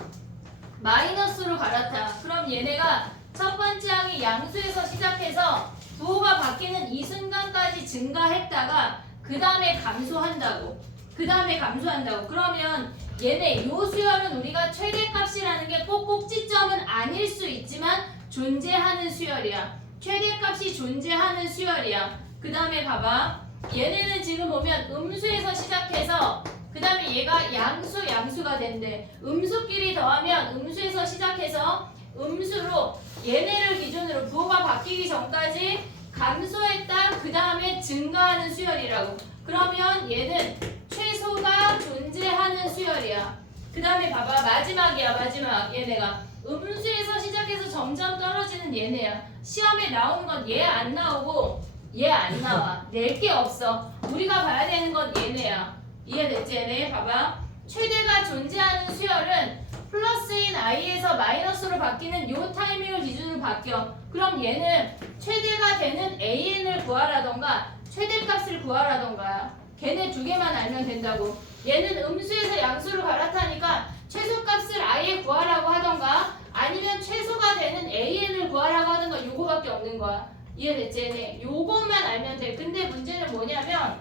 마이너스로 갈아타. 그럼 얘네가 첫 번째 항이 양수에서 시작해서 부호가 바뀌는 이 순간까지 증가했다가 그 다음에 감소한다고. 그 다음에 감소한다고. 그러면 얘네 요 수열은 우리가 최대값이라는 게 꼭 꼭지점은 아닐 수 있지만 존재하는 수열이야. 최대값이 존재하는 수열이야. 그 다음에 봐봐. 얘네는 지금 보면 음수에서 시작해서 그 다음에 얘가 양수가 된대. 음수끼리 더하면 음수에서 시작해서 음수로 얘네를 기준으로 부호가 바뀌기 전까지 감소했다. 그 다음에 증가하는 수열이라고. 그러면 얘는 최소가 존재하는 수열이야. 그 다음에 봐봐. 마지막이야. 마지막. 얘네가 음수에서 시작해서 점점 떨어지는 얘네야. 시험에 나오는 건 얘 안 나오고 얘 안 나와. 낼 게 없어. 우리가 봐야 되는 건 얘네야. 이해됐지 얘네? 봐봐. 최대가 존재하는 수열은 플러스인 i에서 마이너스로 바뀌는 요 타이밍을 기준으로 바뀌어. 그럼 얘는 최대가 되는 an을 구하라던가 최대값을 구하라던가 걔네 두 개만 알면 된다고. 얘는 음수에서 양수로 갈아타니까 최소값을 i에 구하라고 하던가 아니면 최소가 되는 an을 구하라고 하던가 요거밖에 없는 거야. 이해됐지 얘네? 요것만 알면 돼. 근데 문제는 뭐냐면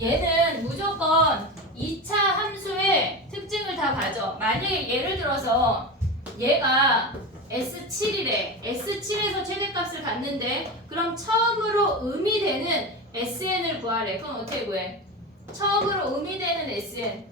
얘는 무조건 2차 함수의 특징을 다 가져. 만약에 예를 들어서 얘가 S7이래. S7에서 최대값을 갖는데 그럼 처음으로 음이 되는 SN을 구하래. 그럼 어떻게 구해? 처음으로 음이 되는 SN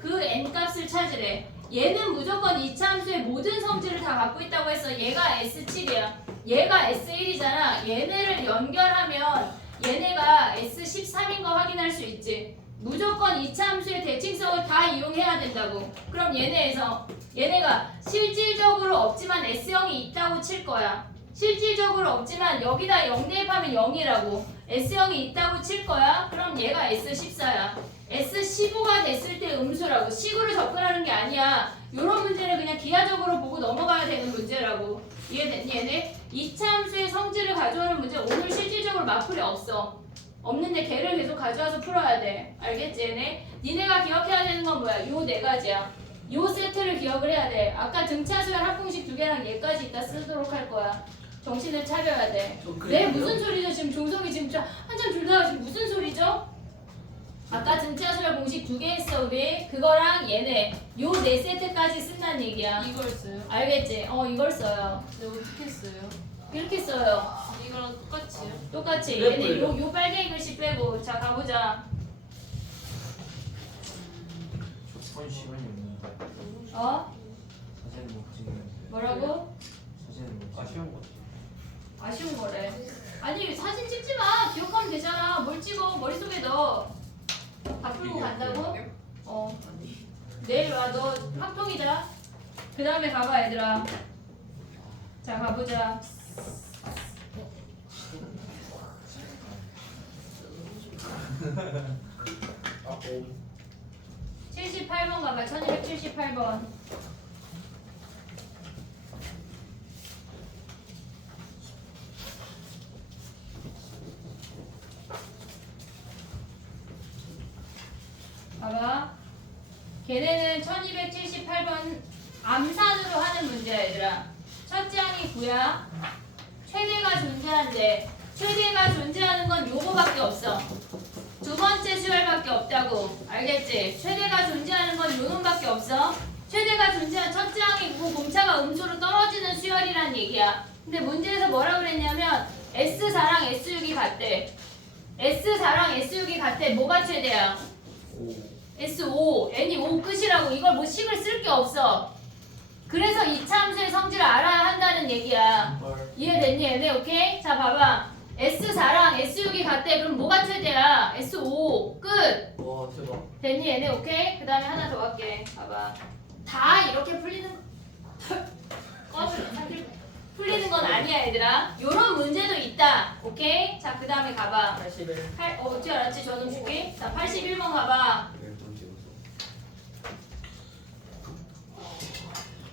그 N값을 찾으래. 얘는 무조건 2차 함수의 모든 성질을 다 갖고 있다고 해서 얘가 S7이야. 얘가 S1이잖아. 얘네를 연결하면 얘네가 S13인 거 확인할 수 있지. 무조건 2차 함수의 대칭성을 다 이용해야 된다고. 그럼 얘네가 실질적으로 없지만 S형이 있다고 칠 거야. 실질적으로 없지만 여기다 0 대입하면 0이라고. S형이 있다고 칠 거야. 그럼 얘가 S14야. S15가 됐을 때 음수라고. 식으로 접근하는 게 아니야. 요런 문제는 그냥 기하적으로 보고 넘어가야 되는 문제라고. 이해됐니 얘네? 2차 함수의 성질을 가져오는 문제 오늘 실질적으로 맞풀이 없어. 없는데 걔를 계속 가져와서 풀어야 돼. 알겠지 얘네? 니네가 기억해야 되는 건 뭐야? 요 네 가지야. 요 세트를 기억을 해야 돼. 아까 등차 수열 합공식 2개랑 얘까지 이따 쓰도록 할 거야. 정신을 차려야 돼. 네, 무슨 소리죠? 지금 종석이 지금 한참 졸다가 지금 무슨 소리죠? 아까 등차 수열 공식 2개 했어 우리. 그거랑 얘네 요 4세트까지 쓴다는 얘기야. 이걸 써요? 알겠지? 이걸 써요. 네, 어떻게 써요? 이렇게 써요. 이거랑 똑같이요? 똑같이 왜 얘네 보여요? 요 빨갱이 글씨 빼고. 자 가보자. 저 시간이 없는데 사진은 못 찍는. 뭐라고? 사진은 못 아쉬운 거. 아쉬운 거래. 아니 사진 찍지 마. 기억하면 되잖아. 뭘 찍어? 머릿속에 넣어. 다 풀고 간다고? 내일 와. 너 합통이자. 그 다음에 가봐 얘들아. 자 가보자. 아, 78번 가봐. 1278번. 봐봐. 걔네는 1278번 암산으로 하는 문제야 얘들아. 첫째 항이 9야. 최대가 존재한대. 최대가 존재하는 건 요거밖에 없어. 두 번째 수열밖에 없다고. 알겠지? 최대가 존재하는 건 요놈밖에 없어. 최대가 존재한 첫째 항이 9, 공차가 음수로 떨어지는 수열이란 얘기야. 근데 문제에서 뭐라 그랬냐면 S4랑 S6이 같대. S4랑 S6이 같대. 뭐가 최대야? S5, N이 5 끝이라고. 이걸 뭐 식을 쓸 게 없어. 그래서 이차함수의 성질을 알아야 한다는 얘기야. 이해됐니 얘네? 오케이? 자 봐봐. S4랑 S6이 같대. 그럼 뭐가 최대야? S5 끝. 와 대박. 됐니 얘네? 오케이? 그 다음에 하나 더 할게. 봐봐. 다 이렇게 풀리는 풀리는 건 아니야 얘들아. 요런 문제도 있다. 오케이? 자 그 다음에 가봐. 81. 어떻게 알았지? 저는 줄게. 자 81번 가봐.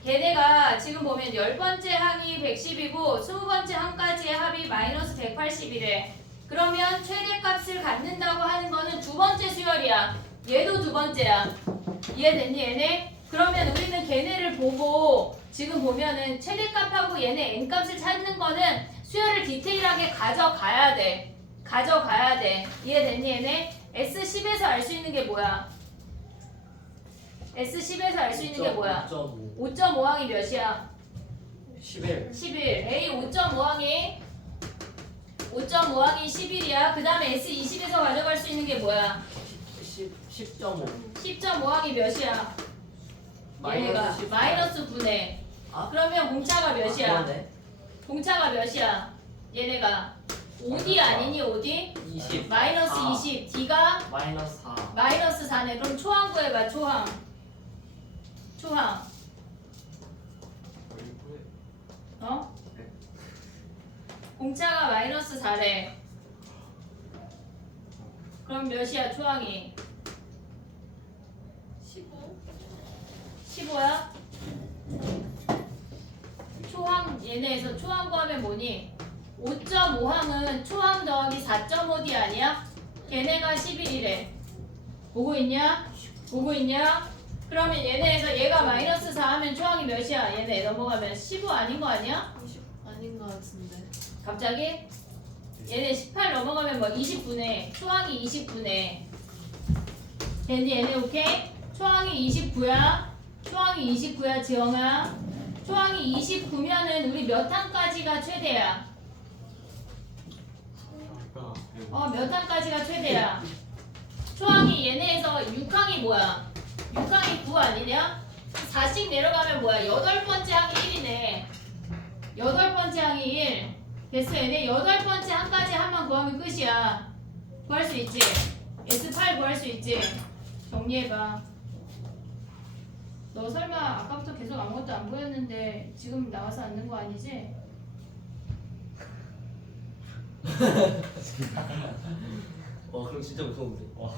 걔네가 지금 보면 10번째 항이 110이고 20번째 항까지의 합이 마이너스 180이래. 그러면 최대값을 갖는다고 하는 거는 두 번째 수열이야. 얘도 두 번째야. 이해됐니 얘네? 그러면 우리는 걔네를 보고 지금 보면은 최대값하고 얘네 n값을 찾는 거는 수열을 디테일하게 가져가야 돼. 가져가야 돼. 이해됐니 얘네? S10에서 알 수 있는 게 뭐야? S10에서 알 수 있는 게 뭐야? 5.5. 5.5항이 몇이야? 11. 11. A 5.5항이 11이야. 그 다음에 S20에서 가져갈 수 있는 게 뭐야? 10.5. 10.5항이 몇이야? 얘가 마이너스 9네. 아? 그러면 공차가 몇이야? 그러네. 공차가 몇이야? 얘네가 5D 아니니 5D? 20. 마이너스 4. 20. D가 마이너스 4. 마이너스 4네. 그럼 초항 구해봐. 초항. 어? 공차가 마이너스 4래. 그럼 몇이야 초항이? 15? 15야? 초항 얘네에서 초항 구하면 뭐니? 5.5항은 초항 더하기 4.5D 아니야? 걔네가 11이래. 보고 있냐? 보고 있냐? 그러면 얘네에서 얘가 마이너스 4 하면 초항이 몇이야? 얘네 넘어가면 15 아닌 거 아니야? 20? 아닌 것 같은데. 갑자기? 얘네 18 넘어가면 뭐 29네. 초항이 29네. 됐니 얘네 오케이? 초항이 29야. 초항이 29야 지영아. 초항이 29면은 우리 몇 항까지가 최대야? 몇 항까지가 최대야? 초항이 얘네에서 6항이 뭐야? 6항이 9 아니냐? 4씩 내려가면 뭐야? 8번째 항이 1이네. 8번째 항이 1. 됐어 얘네 8번째 항까지 한번 구하면 끝이야. 구할 수 있지? S8 구할 수 있지? 정리해봐. 너 설마 아까부터 계속 아무것도 안 보였는데 지금 나와서 앉는 거 아니지? 와 그럼 진짜 무서운데. 와.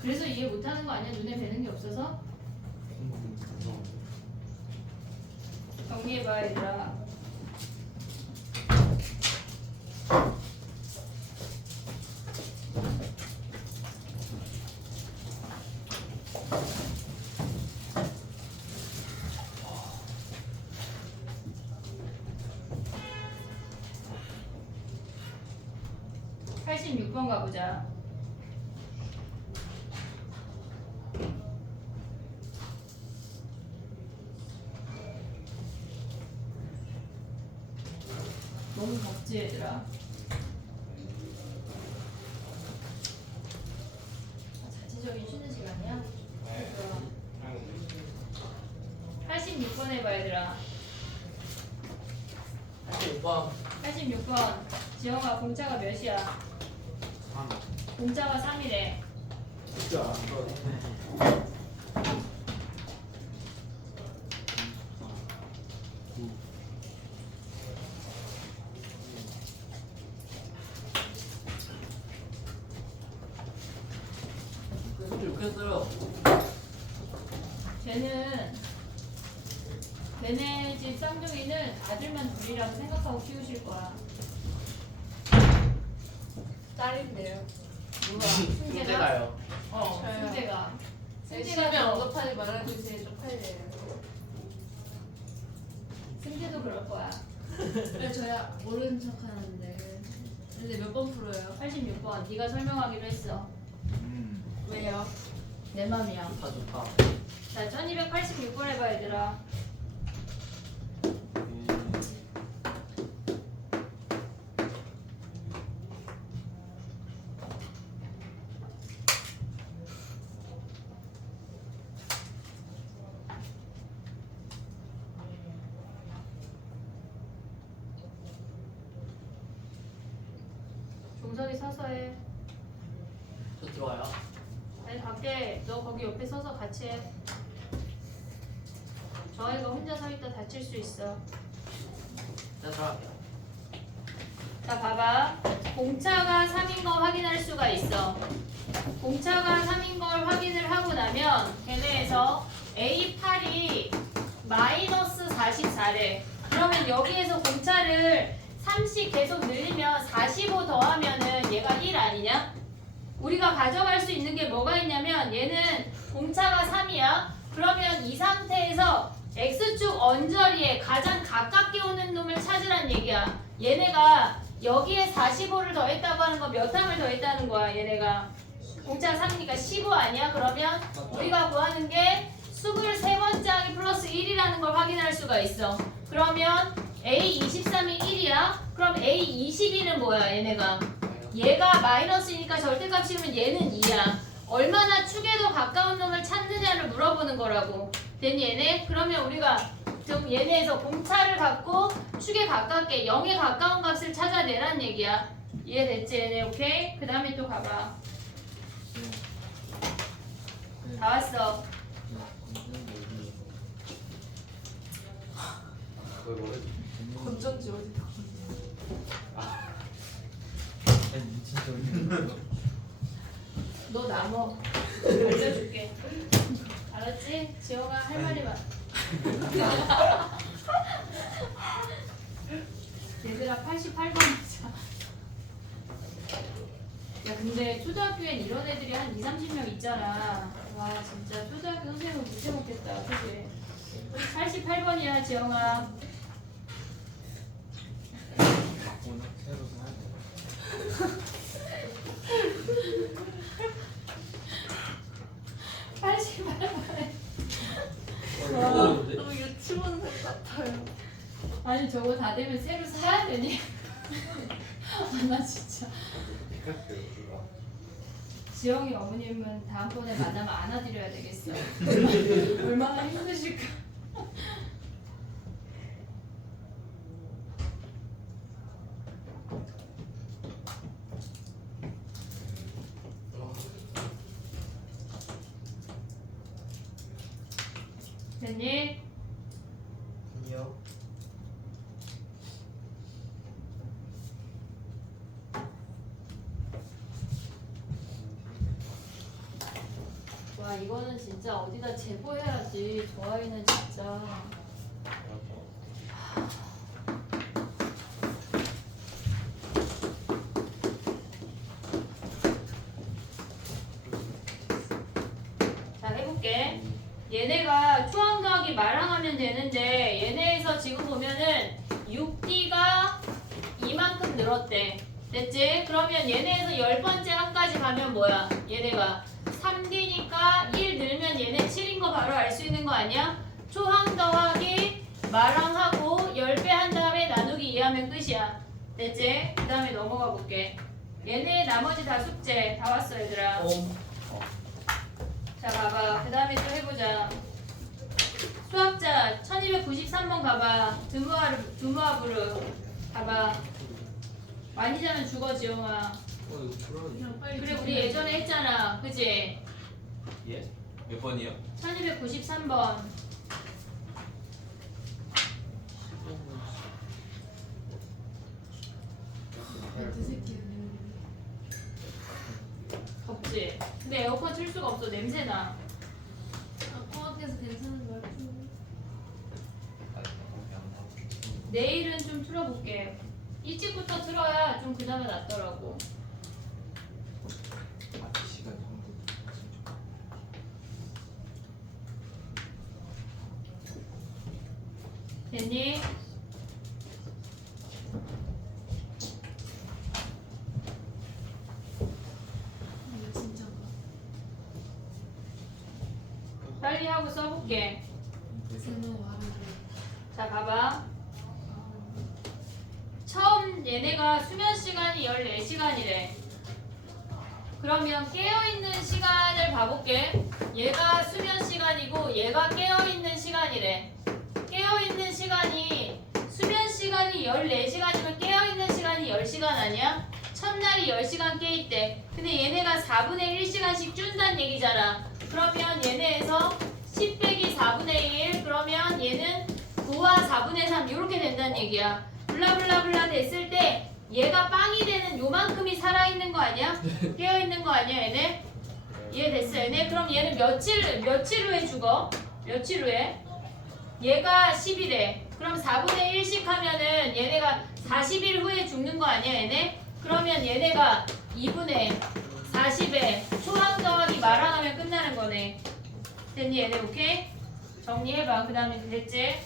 그래서 이해 못하는 거 아니야? 눈에 뵈는 게 없어서? 정리해봐 얘들아. 보자. 너무 덥지 얘들아. 자체적인 쉬는 시간이야? 86번 해봐 얘들아. 86번 86번. 지영아 공짜가 몇이야? 3. 공짜가 3이래. 진짜 그래서 욕했어요. 걔네 집 쌍둥이는 아들만 둘이라고 생각하고 키우실 거야. 딸인데요. 누가? 승재가? 문제가요. 저요. 승재가. 열심히 승재가 언급하지 말아주세요. 쪽팔려요. 승재도 그럴 거야. 네, 저야 모르는 척 하는데. 근데 몇 번 풀어요? 86번. 네가 설명하기로 했어. 왜요? 내 맘이야. 좋다 좋다. 자, 1286번 해봐 얘들아. 종석이 서서 해. 저 들어와요. 아니 밖에 너 거기 옆에 서서 같이 해. 저 아이가 혼자 서 있다 다칠 수 있어. 자 들어갈게요. 자 봐봐. 공차가 3인 거 확인할 수가 있어. 공차가 3인 걸 확인을 하고 나면 걔네에서 A8이 마이너스 44래. 그러면 여기에서 공차를 3씩 계속 늘리면 45 더하면은 얘가 1 아니냐? 우리가 가져갈 수 있는 게 뭐가 있냐면 얘는 공차가 3이야. 그러면 이 상태에서 X축 언저리에 가장 가깝게 오는 놈을 찾으란 얘기야. 얘네가 여기에 45를 더했다고 하는 건 몇 항을 더했다는 거야 얘네가. 공차가 3이니까 15 아니야? 그러면 우리가 구하는 게 23번째 항이 플러스 1이라는 걸 확인할 수가 있어. 그러면 A23이 1이야? 그럼 A22는 뭐야 얘네가? 얘가 마이너스니까 절대값 실으면 얘는 2야. 얼마나 축에 더 가까운 놈을 찾느냐를 물어보는 거라고. 된 얘네? 그러면 우리가 좀 얘네에서 공차를 갖고 축에 가깝게 0에 가까운 값을 찾아내란 얘기야. 이해됐지 얘네? 오케이? 그 다음에 또 가봐. 다 왔어. 건전지 어디다? 너 남어. 알려줄게. 알았지? 지영아 할 말이 많아. 얘들아 88번이자. 야 근데 초등학교엔 이런 애들이 한 2~30명 있잖아. 와 진짜 초등학교 선생님은 무지 못했다. 그치? 88번이야 지영아. 오늘 새로 사야 돼. 88번. 너무 유치원생 같아요. 아니 저거 다 되면 새로 사야 되니? 아, 나 진짜. 지영이 어머님은 다음번에 만나면 안아드려야 되겠어. 얼마나 힘드실까? 됐니? 아니요. 와 이거는 진짜 어디다 제보해야지. 저 아이는 진짜. 자 해볼게. 얘네가 초항 더하기 말항하면 되는데 얘네에서 지금 보면은 6D가 이만큼 늘었대. 됐지? 그러면 얘네에서 10번째 항까지 가면 뭐야? 얘네가 3D니까 1 늘면 얘네 7인 거 바로 알 수 있는 거 아니야? 초항 더하기 마랑하고 10배 한 다음에 나누기 2하면 끝이야. 됐지? 그 다음에 넘어가 볼게. 얘네 나머지 다 숙제 다 왔어 얘들아. 자 봐봐. 그 다음에 또 해보자. 수학자 1293번 가봐. 드무아부르 가봐. 많이 자면 죽어 지영아. 이거 줄어야 그냥 빨리. 그래 우리 예전에 했잖아. 그지? 예? 몇 번이요? 1293번. 그 새끼는. 덥지? 근데 에어컨 틀 수가 없어. 냄새나. 아 코앞에서 괜찮은 걸 좀. 내일은 좀 틀어볼게. 일찍부터 틀어야 좀 그나마 낫더라고. 시간 정도. 됐니? 이거 진짜가. 빨리 하고 써볼게. 제노 하는 자 봐봐. 처음 얘네가 수면 시간이 14시간이래. 그러면 깨어있는 시간을 봐볼게. 얘가 수면 시간이고 얘가 깨어있는 시간이래. 깨어있는 시간이 수면 시간이 14시간이면 깨어있는 시간이 10시간 아니야? 첫날이 10시간 깨있대. 근데 얘네가 4분의 1시간씩 준다는 얘기잖아. 그러면 얘네에서 10 빼기 4분의 1 그러면 얘는 9와 4분의 3 이렇게 된다는 얘기야. 블라블라블라 됐을 때 얘가 빵이 되는 요만큼이 살아있는 거 아니야? 깨어있는 거 아니야 얘네? 이해됐어 얘네? 그럼 얘는 며칠 후에 죽어? 며칠 후에? 얘가 10일에 그럼 4분의 1씩 하면은 얘네가 40일 후에 죽는 거 아니야 얘네? 그러면 얘네가 2분의 40에 초항 더하기 마랑하면 끝나는 거네. 됐니 얘네? 오케이? 정리해봐. 그 다음에 됐지?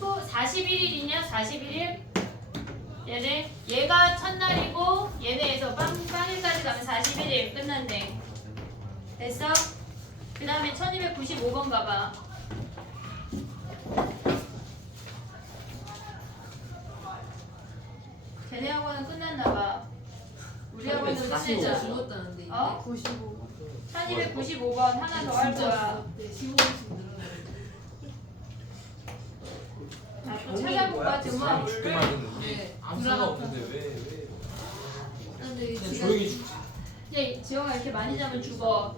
41일이냐? 41일? 얘네 얘가 첫날이고 얘네에서 빵일까지 가면 41일 끝났네. 됐어? 그 다음에 1295번 가봐. 쟤네하고는 끝났나봐. 우리하고는 끝내자. 죽었다는데 이제. 어? 95. 1295번 하나 더 할 거야. 네, 15분씩 늘어나요. 아, 또 찾아볼까? 사람 죽게 드무아부를. 만드는데 네. 아무 생각 없는데 왜? 근데 그냥 지금 조용히 죽지. 얘 지영아 이렇게 많이 자면 죽어.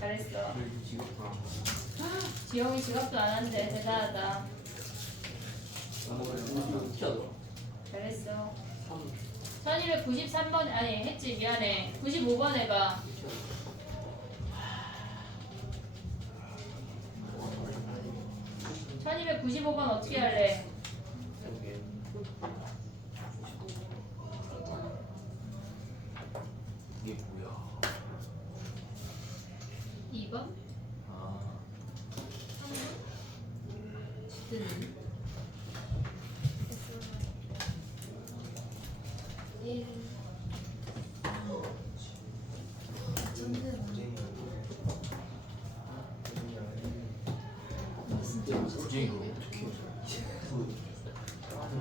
잘했어. 지겹다. 지영이 지갑도 안 한대. 대단하다. 잘했어. 1293번 아니 했지 미안해. 95번 해봐. 아, 1295번 어떻게 할래? 이게 뭐야? 2번? 아, 3번? 됐네. 1. 굳이 이거 어떻게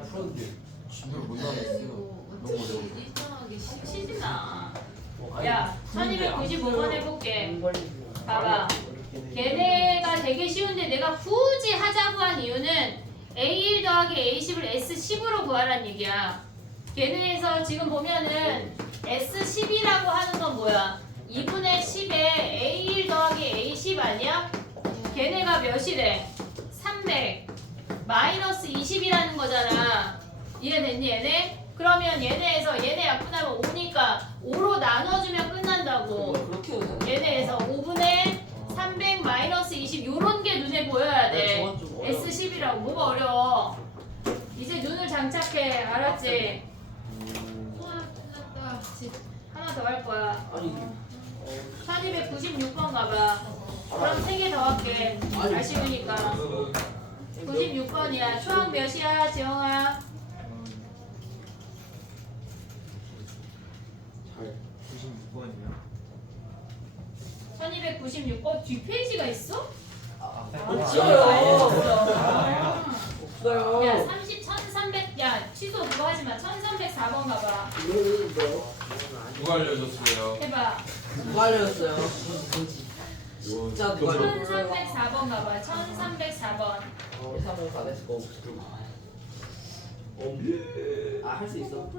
풀었는데 진도를 못 나겠어요. 너무 어려워. 일정하게 치지 마. 아니, 야, 풀는데 안 1295번 풀어요. 해볼게. 봐봐. 걔네가 되게 쉬운데 내가 굳이 하자고 한 이유는 A1 더하기 A10을 S10으로 구하란 얘기야. 걔네에서 지금 보면은 S10이라고 하는 건 뭐야? 2분의 10에 A1 더하기 A10 아니야? 걔네가 몇이래? 300 마이너스 20이라는 거잖아. 이해됐니 얘네? 그러면 얘네에서 얘네 약분하면 5니까 5로 나눠주면 끝난다고. 그렇게 해도 되나? 얘네에서 5분의 300 마이너스 20 요런 게 눈에 보여야 돼. 저건 좀 어려워. S10이라고 뭐가 어려워? 이제 눈을 장착해. 알았지? 와 끝났다. 하나 더 할 거야. 아니 1296번 가봐. 그럼 3개 더 할게. 알 쉬우니까. 96번이야. 초항 몇이야, 지영아? 잘 96번이요? 1296번 뒷페이지가 있어? 없어요. 없어요. 야, 1300, 야, 취소 그거 하지 마. 1304번 가봐. 누가 알려줬어요? 해봐. 누가 알려줬어요? 진짜 누가 알려줬어요? 1304번 가봐. 1304번. 354 렛츠고. 할 수 있어.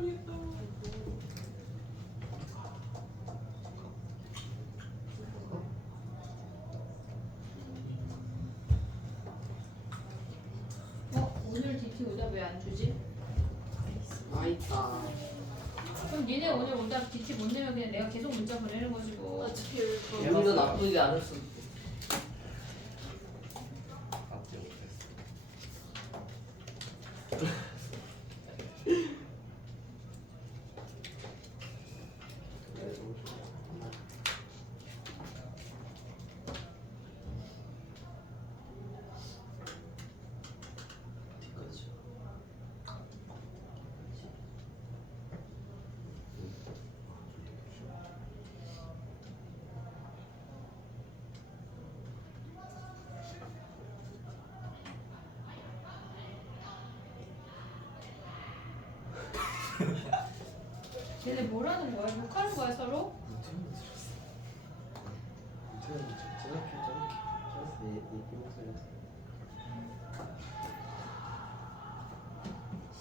오늘 DT 오답 왜 안 주지? 아 있다. 그럼 니네 오늘 오답 DT 못 내면 그냥 내가 계속 문자 보내는 거지 뭐. 어차피 이거 우리도 나쁘지 않을 수. 걔네 뭐라는 거야? 욕하는 거야 서로?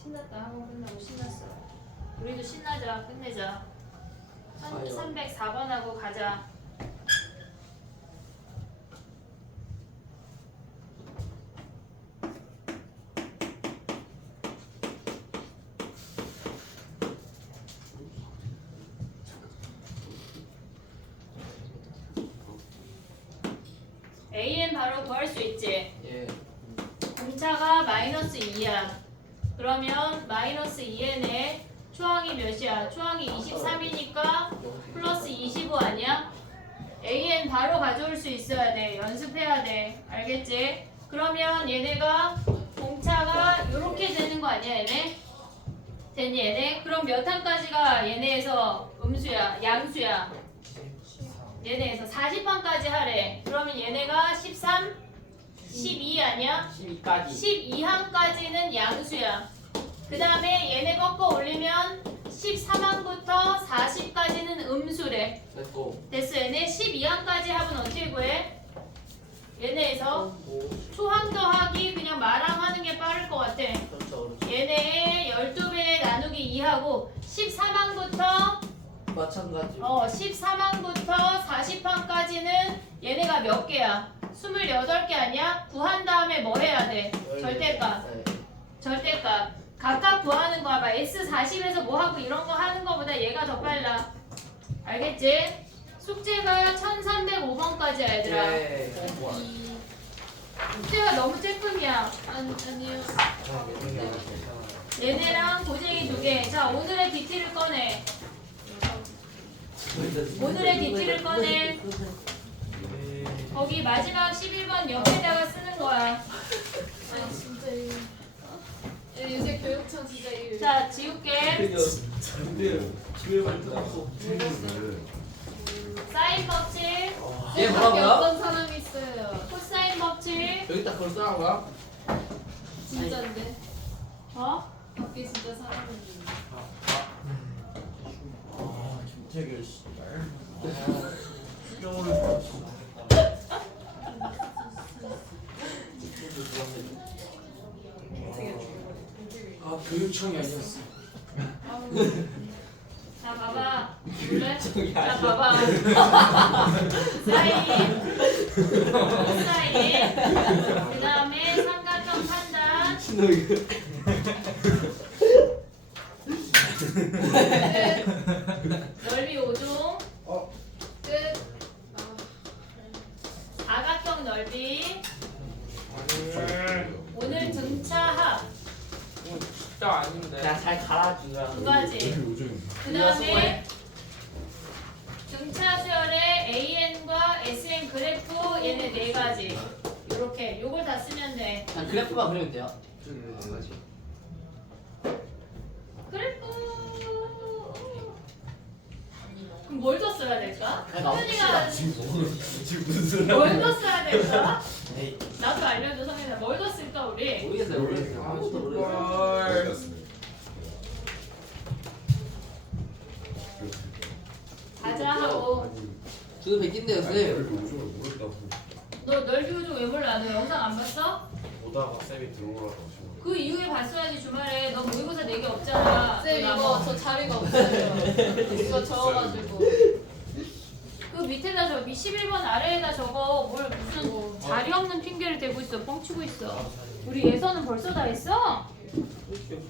신났다. 학원 끝나고 신났어. 우리도 신나자. 끝내자. 1304번 하고 가자. AN 바로 구할 수 있지. 예. 공차가 마이너스 2야. 그러면 마이너스 2n에 초항이 몇이야? 초항이 23이니까 플러스 25 아니야? AN 바로 가져올 수 있어야 돼. 연습해야 돼. 알겠지? 그러면 얘네가 공차가 이렇게 되는 거 아니야 얘네? 됐니 얘네? 그럼 몇 항까지가 얘네에서 음수야? 양수야? 얘네에서 40항까지 하래. 그러면 얘네가 13, 12 아니야? 12까지. 12항까지는 양수야. 그 다음에 얘네 꺾어 올리면 13항부터 40까지는 음수래. 렛츠고. 됐어. 얘네 12항까지 합은 어떻게 구해? 얘네에서 초항 더하기 그냥 마랑 하는 게 빠를 것 같아. 그렇죠. 얘네 12배 나누기 2하고 13항부터 마찬가지. 13항부터 40항까지는 얘네가 몇 개야? 28개 아니야? 구한 다음에 뭐 해야 돼? 절대값. 네. 절대값. 각각 구하는 거 봐봐. S40에서 뭐 하고 이런 거 하는 거보다 얘가 더 빨라. 알겠지? 숙제가 1305번까지야 얘들아. 네. 숙제가 너무 쬐끔이야. 아니요. 얘네랑 고쟁이 2개. 자, 오늘의 DT를 꺼내. 오늘의 DT를 꺼내. 거기 마지막 11번 옆에다가 쓰는 거야. 아니 진짜 이거 요새 교육청 진짜 이거 자, 지울게. 사인 법칙, 얘 밖에 뭐라고요? 어떤 사람이 있어요. 코사인 법칙. 여기다 그걸 쓰라는 거야? 진짜인데 어? 밖에 진짜 사람이 있는데. 김태결 씨. 아 교육청이 아니었어. 자, 봐봐. 그래? 자, 봐봐. 사인, 코사인. 그 다음에 삼각형 판단. 넓이 5종. 끝. 사각형 넓이. 오늘 등차합 진짜 아닌데. 그냥 잘 갈아주라. 두 가지. 그 다음에 등차 수열의 AN과 SN 그래프 얘네 네 가지. 이렇게 요걸 다 쓰면 돼. 그냥 그래프만 그리면 돼요. 그래프. 그럼 뭘 더 써야 될까? 성현이가 지금 무슨 소리야? 뭘 더 써야 될까? 에이, 나도 알려줘 성현아. 뭘 더 쓸까 우리? 모르겠어요. 모르겠어요. 아무것도 모르겠어요. 가자 하고. 저도 100인데요, 쌤. 모르겠다고. 너 넓이우주 왜 몰라? 너 영상 안 봤어? 보다가 쌤이 들어오라고 하시는 그 이후에 봤어야지 주말에. 너 모의고사 4개 없잖아. 쌤 너 이거 남아. 저 자리가 없어요. 이거 적어가지고. 그 밑에다 저 11번 아래에다 적어. 뭘 무슨 자리 없는 핑계를 대고 있어. 뻥치고 있어. 우리 예선은 벌써 다 했어? 그렇죠.